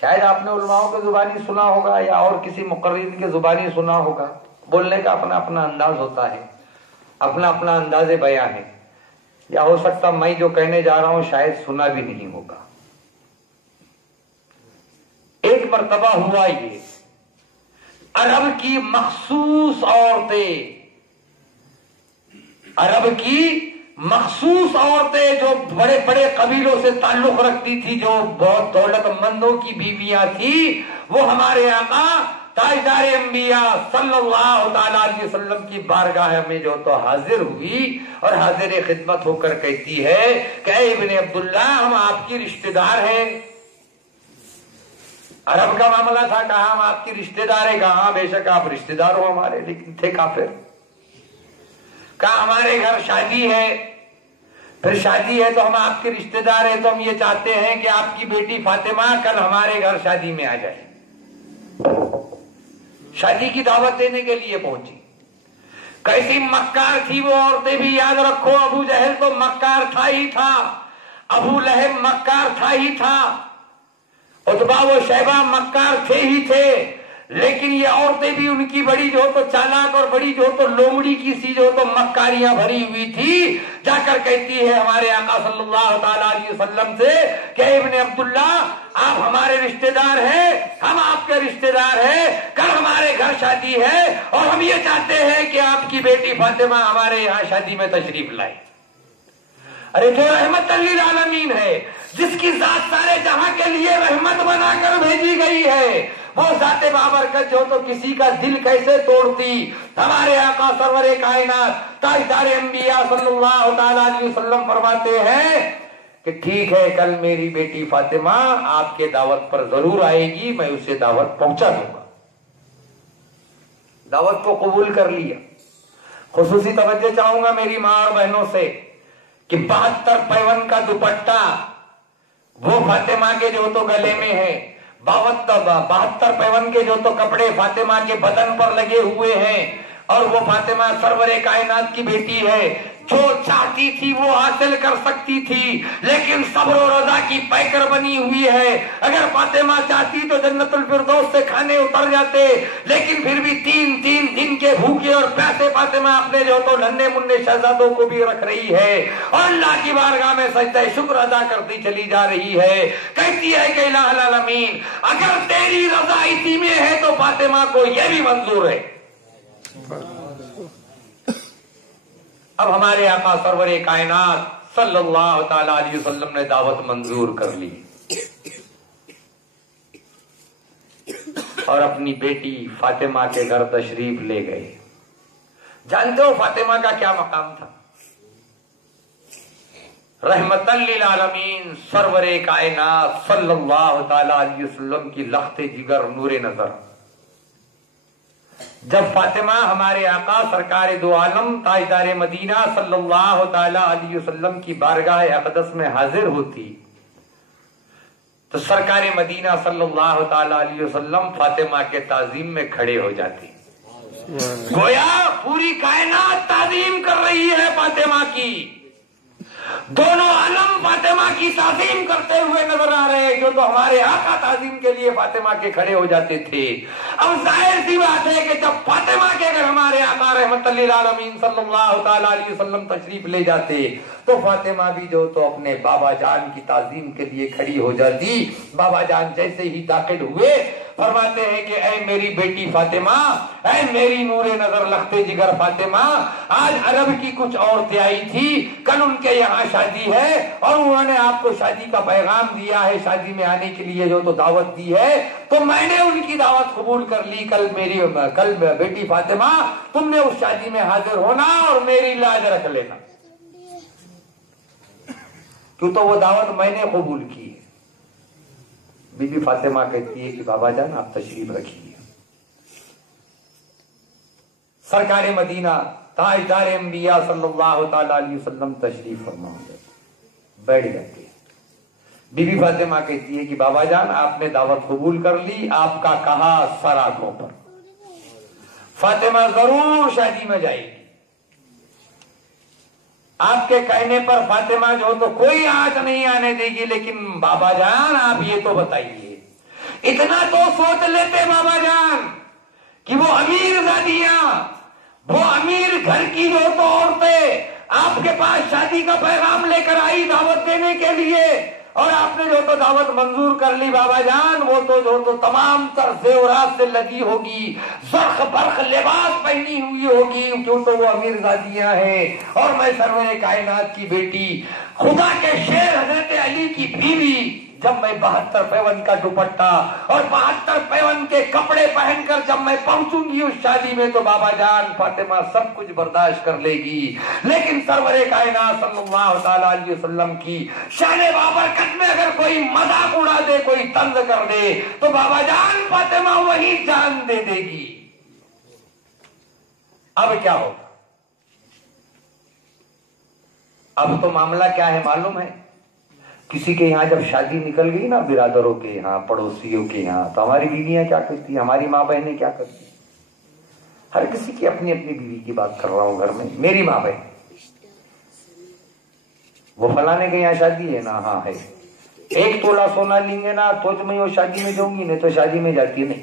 شاید آپ نے علماؤں کے زبانی سنا ہوگا یا اور کسی مقررین کے زبانی سنا ہوگا، بولنے کا اپنا اپنا انداز ہوتا ہے، اپنا اپنا انداز بیان ہے، یا ہو سکتا میں جو کہنے جا رہا ہوں شاید سنا بھی نہیں ہوگا۔ ایک مرتبہ ہوا یہ، عرب کی مخصوص عورتیں، عرب کی مخصوص عورتیں جو بڑے بڑے قبیلوں سے تعلق رکھتی تھی، جو بہت دولت مندوں کی بیویاں تھی، وہ ہمارے آقا تاجدار انبیاء صلی اللہ تعالی علیہ وسلم کی بارگاہ میں جو تو حاضر ہوئی اور حاضر خدمت ہو کر کہتی ہے کہ اے ابن عبداللہ، ہم آپ کی رشتہ دار ہیں۔ عرب کا معاملہ تھا، کہا ہم آپ کی رشتہ دار ہیں، کہا بے شک آپ رشتہ دار ہو ہمارے، لیکن تھے کافر۔ کہا ہمارے گھر شادی ہے، پھر شادی ہے تو ہم آپ کے رشتہ دار ہیں، تو ہم یہ چاہتے ہیں کہ آپ کی بیٹی فاطمہ کل ہمارے گھر شادی میں آ جائے۔ شادی کی دعوت دینے کے لیے پہنچی۔ کیسی مکار تھی وہ عورتیں بھی، یاد رکھو، ابو جہل تو مکار تھا ہی تھا، ابو لہب مکار تھا ہی تھا، عتبہ و شیبہ مکار تھے ہی تھے، لیکن یہ عورتیں بھی ان کی بڑی جو تو چالاک اور بڑی جو تو لومڑی کی سی جو تو مکاریاں بھری ہوئی تھی، جا کر کہتی ہے ہمارے آقا صلی اللہ تعالیٰ علیہ وسلم سے کہ ابن عبداللہ آپ ہمارے رشتہ دار ہیں، ہم آپ کے رشتہ دار ہیں، کل ہمارے گھر شادی ہے اور ہم یہ چاہتے ہیں کہ آپ کی بیٹی فاطمہ ہمارے یہاں شادی میں تشریف لائے۔ ارے جو رحمت للعالمین ہے، جس کی ذات سارے جہاں کے لیے رحمت بنا کر بھیجی گئی ہے، وہ ذات بابرکت جو تو کسی کا دل کیسے توڑتی۔ ہمارے آقا سرور کائنات تاجدار انبیاء صلی اللہ تعالی علیہ وسلم فرماتے ہیں کہ ٹھیک ہے، کل میری بیٹی فاطمہ آپ کے دعوت پر ضرور آئے گی، میں اسے دعوت پہنچا دوں گا۔ دعوت کو قبول کر لیا۔ خصوصی توجہ چاہوں گا میری ماں اور بہنوں سے کہ 72 پیون کا دوپٹہ وہ فاطمہ کے جو تو گلے میں ہے، 72 پیون کے جو تو کپڑے فاطمہ کے بدن پر لگے ہوئے ہیں، اور وہ فاطمہ سرور کائنات کی بیٹی ہے، جو چاہتی تھی وہ حاصل کر سکتی تھی، لیکن صبر و رضا کی پیکر بنی ہوئی ہے۔ اگر فاطمہ چاہتی تو جنت الفردوس سے کھانے اتر جاتے، لیکن پھر بھی 3 دن کے بھوکے اور پیاسے فاطمہ اپنے جو تو ننھے منھے شہزادوں کو بھی رکھ رہی ہے اور اللہ کی بارگاہ میں سجدہ شکر ادا کرتی چلی جا رہی ہے۔ کہتی ہے کہ الہ العالمین اگر تیری رضا اسی میں ہے تو فاطمہ کو یہ بھی منظور ہے۔ اب ہمارے آقا سرور کائنات صلی اللہ تعالی علیہ وسلم نے دعوت منظور کر لی اور اپنی بیٹی فاطمہ کے گھر تشریف لے گئے۔ جانتے ہو فاطمہ کا کیا مقام تھا؟ رحمت للعالمین سرور کائنات صلی اللہ تعالی علیہ وسلم کی لخت جگر نور نظر۔ جب فاطمہ ہمارے آقا سرکار دو عالم تاجدار مدینہ صلی اللہ تعالی علیہ وسلم کی بارگاہ اقدس میں حاضر ہوتی تو سرکار مدینہ صلی اللہ تعالی علیہ وسلم فاطمہ کے تعظیم میں کھڑے ہو جاتے، گویا پوری کائنات تعظیم کر رہی ہے فاطمہ کی۔ دونوں عالم فاطمہ کی تعظیم کرتے ہوئے نظر آ رہے ہیں، جو تو ہمارے آقا تعظیم کے لیے فاطمہ کے کھڑے ہو جاتے تھے۔ اب ظاہر سی بات ہے کہ جب فاطمہ کے اگر ہمارے آقا رحمت للعالمین صلی اللہ تعالی علیہ وسلم تشریف لے جاتے تو فاطمہ بھی جو تو اپنے بابا جان کی تعظیم کے لیے کھڑی ہو جاتی۔ بابا جان جیسے ہی داخل ہوئے فرماتے ہیں کہ اے میری بیٹی فاطمہ، اے میری نور نظر لخت جگر فاطمہ، آج عرب کی کچھ عورتیں آئی تھی، کل ان کے یہاں شادی ہے اور انہوں نے آپ کو شادی کا پیغام دیا ہے، شادی میں آنے کے لیے جو تو دعوت دی ہے، تو میں نے ان کی دعوت قبول کر لی۔ کل بیٹی فاطمہ تم نے اس شادی میں حاضر ہونا اور میری لاج رکھ لینا، کیوں تو وہ دعوت میں نے قبول کی ہے۔ بی بی فاطمہ کہتی ہے کہ بابا جان آپ تشریف رکھیے۔ سرکار مدینہ تاجدار انبیاء صلی اللہ تعالی علیہ وسلم تشریف فرما بیٹھ جاتے ہیں۔ بی بی فاطمہ کہتی ہے کہ بابا جان آپ نے دعوت قبول کر لی، آپ کا کہا سر آنکھوں پر، فاطمہ ضرور شادی میں جائے گی، آپ کے کہنے پر فاطمہ جو تو کوئی آنچ نہیں آنے دے گی، لیکن بابا جان آپ یہ تو بتائیے، اتنا تو سوچ لیتے بابا جان کہ وہ امیر زادیاں، وہ امیر گھر کی جو تو عورتیں آپ کے پاس شادی کا پیغام لے کر آئی دعوت دینے کے لیے، اور آپ نے جو تو دعوت منظور کر لی بابا جان، وہ تو جو تو تمام تر زیورات سے لگی ہوگی، زرخ برخ لباس پہنی ہوئی ہوگی، کیوں تو وہ امیر زادیاں ہیں اور میں سرور کائنات کی بیٹی، خدا کے شیر حضرت علی کی بیوی، جب میں 72 پیون کا دوپٹہ اور 72 پیون کے کپڑے پہن کر جب میں پہنچوں گی اس شادی میں تو بابا جان فاطمہ سب کچھ برداشت کر لے گی، لیکن سرور کائنات صلی اللہ تعالی علیہ وسلم کی شان بابرکت میں اگر کوئی مذاق اڑا دے، کوئی طنز کر دے تو بابا جان فاطمہ وہی جان دے دے گی۔ اب کیا ہوگا؟ اب تو معاملہ کیا ہے معلوم ہے؟ کسی کے یہاں جب شادی نکل گئی نا، برادروں کے یہاں، پڑوسیوں کے یہاں، تو ہماری بیویاں کیا کرتی ہیں، ہماری ماں بہنیں کیا کرتی ہیں؟ ہر کسی کی اپنی اپنی بیوی کی بات کر رہا ہوں گھر میں، میری ماں بہن، وہ فلانے کے یہاں شادی ہے نا، ہاں ہے، 1 تولہ سونا لیں گے نا تو میں وہ شادی میں جاؤں گی، نہیں تو شادی میں جاتی نہیں۔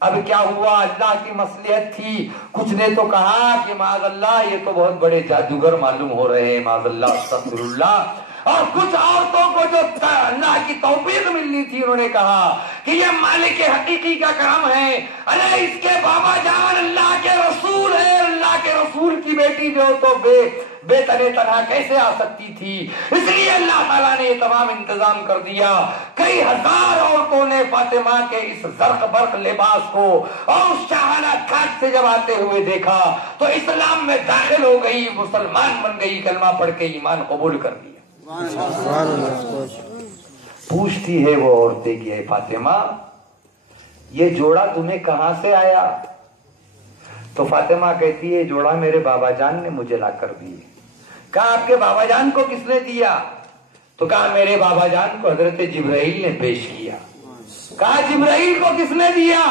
اب کیا ہوا؟ اللہ کی مصلحت تھی. کچھ نے تو کہا کہ معاذ اللہ یہ تو بہت بڑے جادوگر معلوم ہو رہے ہیں، معاذ اللہ استغفر اللہ. اور کچھ عورتوں کو جو اللہ کی توفیق ملنی تھی انہوں نے کہا کہ یہ مالک حقیقی کا کرم ہے. ارے اس کے بابا جان اللہ کے رسول ہے، اللہ کے رسول کی بیٹی جو تو بے تنے تنہا کیسے آ سکتی تھی؟ اس لیے اللہ تعالیٰ نے یہ تمام انتظام کر دیا. کئی ہزار عورتوں نے فاطمہ کے اس زرق برق لباس کو اور اس شاہانہ ٹھاٹ سے جب آتے ہوئے دیکھا تو اسلام میں داخل ہو گئی، مسلمان بن گئی، کلمہ پڑھ کے ایمان قبول کر لیا. پوچھتی ہے وہ عورتیں کہ اے فاطمہ یہ جوڑا تمہیں کہاں سے آیا؟ تو فاطمہ کہتی ہے جوڑا میرے بابا جان نے مجھے لا کر دیے. کہا آپ کے بابا جان کو کس نے دیا؟ تو کہا میرے بابا جان کو حضرت جبرائیل نے پیش کیا. کہا جبرائیل کو کس نے دیا؟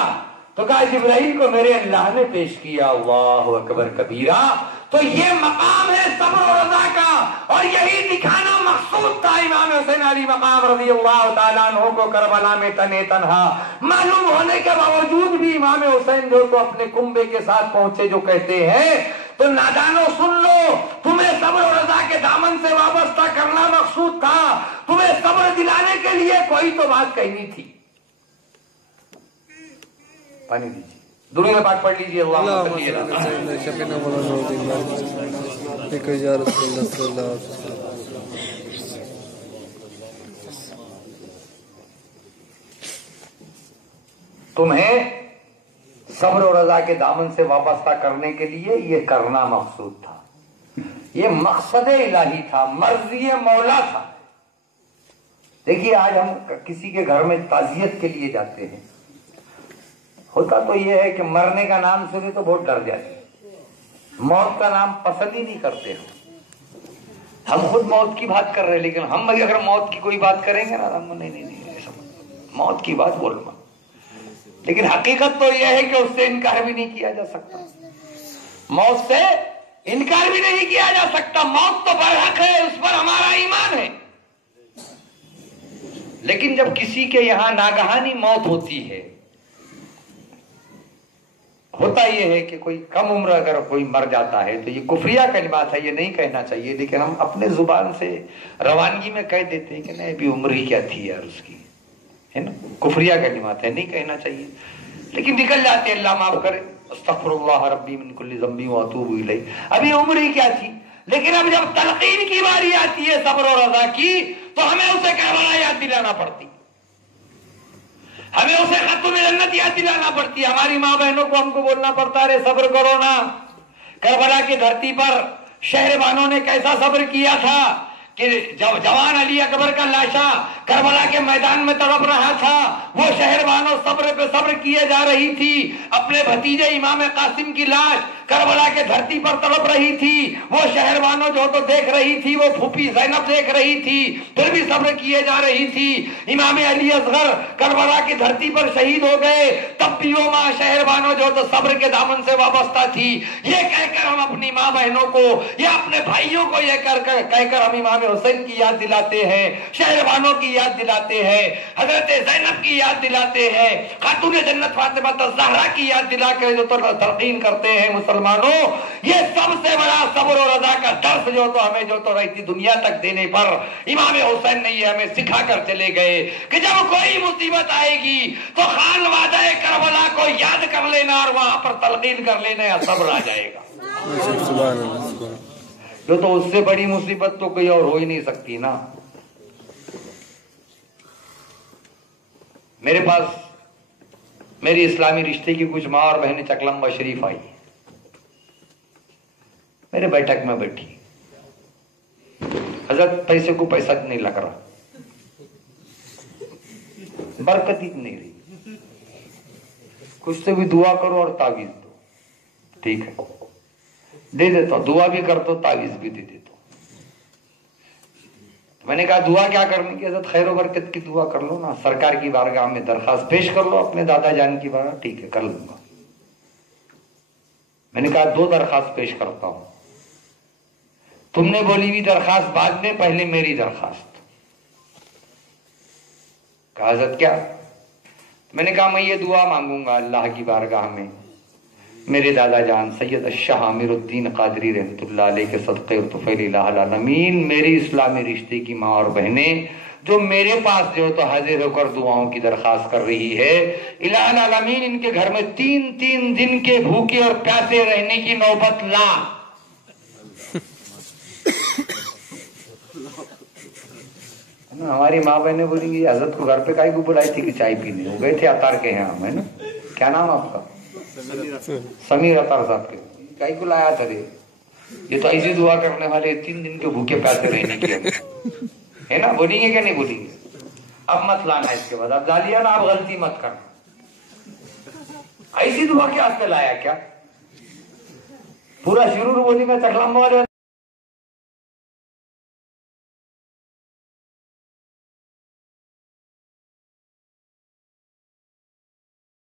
تو کہا جبرائیل کو میرے اللہ نے پیش کیا. اللہ اکبر کبیرہ. تو یہ مقام ہے صبر و رضا کا، اور یہی دکھانا مقصود تھا امام حسین علی مقام رضی اللہ تعالیٰ عنہ کو کربلا میں تنے تنہا معلوم ہونے کے باوجود بھی امام حسین جو تو اپنے کنبے کے ساتھ پہنچے، جو کہتے ہیں تو نادانو سن لو، تمہیں صبر و رضا کے دامن سے وابستہ کرنا مقصود تھا، تمہیں صبر دلانے کے لیے کوئی تو بات کہنی تھی. پانی دیجیے، درود پاک پڑھ لیجیے. اللهم صل على سيدنا شفينا مولانا نور الدين بارك يا رسول الله صلى الله عليه وسلم. تمہیں صبر و رضا کے دامن سے وابستہ کرنے کے لیے یہ کرنا مقصود تھا، یہ مقصد الہی تھا، مرضی مولا تھا. دیکھیے آج ہم کسی کے گھر میں تعزیت کے لیے جاتے ہیں، ہوتا تو یہ ہے کہ مرنے کا نام سنے تو بہت ڈر جاتے ہیں، موت کا نام پسند ہی نہیں کرتے. ہم خود موت کی بات کر رہے ہیں، لیکن ہم اگر موت کی کوئی بات کریں گے نا ہم نہیں موت کی بات بولنا. لیکن حقیقت تو یہ ہے کہ اس سے انکار بھی نہیں کیا جا سکتا، موت سے انکار بھی نہیں کیا جا سکتا. موت تو برحق ہے، اس پر ہمارا ایمان ہے. لیکن جب کسی کے یہاں ناگہانی موت ہوتی ہے، ہوتا یہ ہے کہ کوئی کم عمر اگر کوئی مر جاتا ہے تو یہ کفریہ کلمات ہے، یہ نہیں کہنا چاہیے، لیکن ہم اپنے زبان سے روانگی میں کہہ دیتے ہیں کہ نہیں ابھی عمر ہی کیا تھی یار اس کی، ہے نا. کفریہ کلمات ہے، نہیں کہنا چاہیے، لیکن نکل جاتے. اللہ معاف کرے، استغفر اللہ ربی من کل ذنب واتوب الیہ. ابھی عمر ہی کیا تھی. لیکن اب جب تلقین کی باری آتی ہے صبر و رضا کی تو ہمیں اسے کربلا یاد دلانا پڑتی، ہمیں اسے ختم جنت یاد دلانا پڑتی ہے. ہماری ماں بہنوں کو ہم کو بولنا پڑتا ہے صبر کرو نا. کربلا کی دھرتی پر شہر بانوں نے کیسا صبر کیا تھا کہ جوان علی اکبر کا لاشا کربلا کے میدان میں تڑپ رہا تھا، وہ شہر بانوں صبر پہ صبر کیے جا رہی تھی. اپنے بھتیجے امام قاسم کی لاش کربلا کے دھرتی پر تڑپ رہی تھی، وہ شہر بانوں جو تو دیکھ رہی تھی، وہ پھوپھی زینب دیکھ رہی تھی، پھر بھی صبر کیے جا رہی تھی. امام علی اصغر کربلا کی دھرتی پر شہید ہو گئے، تب بھی وہ ماں شہر بانوں جو تو صبر کے دامن سے وابستہ تھی. یہ کہہ کر ہم اپنی ماں بہنوں کو یا اپنے بھائیوں کو یہ کہہ کر ہم امام حسین کی یاد دلاتے ہیں، شہر بانوں کی یاد دلاتے ہیں، حضرت زینب کی یاد دلاتے ہیں، خاتون جنت فاطمہ الزہرا کی یاد دلا کر جو تلقین کرتے ہیں. مسلمانوں، یہ سب سے بڑا صبر و رضا کا درس جو تو ہمیں جو تو رہتی دنیا تک دینے پر امام حسین نے یہ ہمیں سکھا کر چلے گئے کہ جب کوئی مصیبت آئے گی تو خان وعدہ کربلا کو یاد کر لینا اور وہاں پر تلقین کر لینا، یا صبر آ جائے گا. جو تو اس سے بڑی مصیبت تو کوئی اور ہو ہی نہیں سکتی نا. میرے پاس میری اسلامی رشتے کی کچھ ماں اور بہنیں چکلمبا شریف آئی، میرے بیٹھک میں بیٹھی. حضرت پیسے کو پیسہ نہیں لگ رہا، برکت ہی نہیں رہی، کچھ سے بھی دعا کرو اور تعویذ دو. ٹھیک ہے دے دیتا ہوں، دعا بھی کرتا ہوں تعویذ بھی دے دیتا ہوں. میں نے کہا دعا کیا کرنی کی حضرت؟ خیر و برکت کی دعا کر لو نا، سرکار کی بارگاہ میں درخواست پیش کر لو اپنے دادا جان کی بارگاہ. ٹھیک ہے کر لوں گا. میں نے کہا 2 درخواست پیش کرتا ہوں، تم نے بولی ہوئی درخواست بعد میں، پہلے میری درخواست. کہا حضرت کیا؟ میں نے کہا میں یہ دعا مانگوں گا اللہ کی بارگاہ میں، میرے دادا جان سید الشاہ امیر الدین قادری رحمۃ اللہ علیہ کے صدقے اور طفیل الہ العالمین، میری اسلامی رشتے کی ماں اور بہنیں جو میرے پاس جو تو حاضر ہو کر دعاؤں کی درخواست کر رہی ہے، الہ العالمین ان کے گھر میں 3 دن کے بھوکے اور پیاسے رہنے کی نوبت لا۔ ہماری ماں بہنیں بولیں گی حضرت کو گھر پہ کائی کو بلائی تھی کہ چائے پینے، وہ گئے تھے عطار کے یہاں، ہے نا، کیا نام آپ کا؟ سمیر عطار صاحب کے، کائی کو لایا تھا رے، یہ تو ایسی دعا کرنے والے 3 دن کے بھوکے پیاسے رہنے کی ہے نا، بولیں گے کہ نہیں بولیں گے؟ اب مت لانا اس کے بعد، اب ڈالیے نا، آپ غلطی مت کرنا، ایسی دعا کے واسطے لایا کیا؟ پورا شرور بولی میں تکلم والے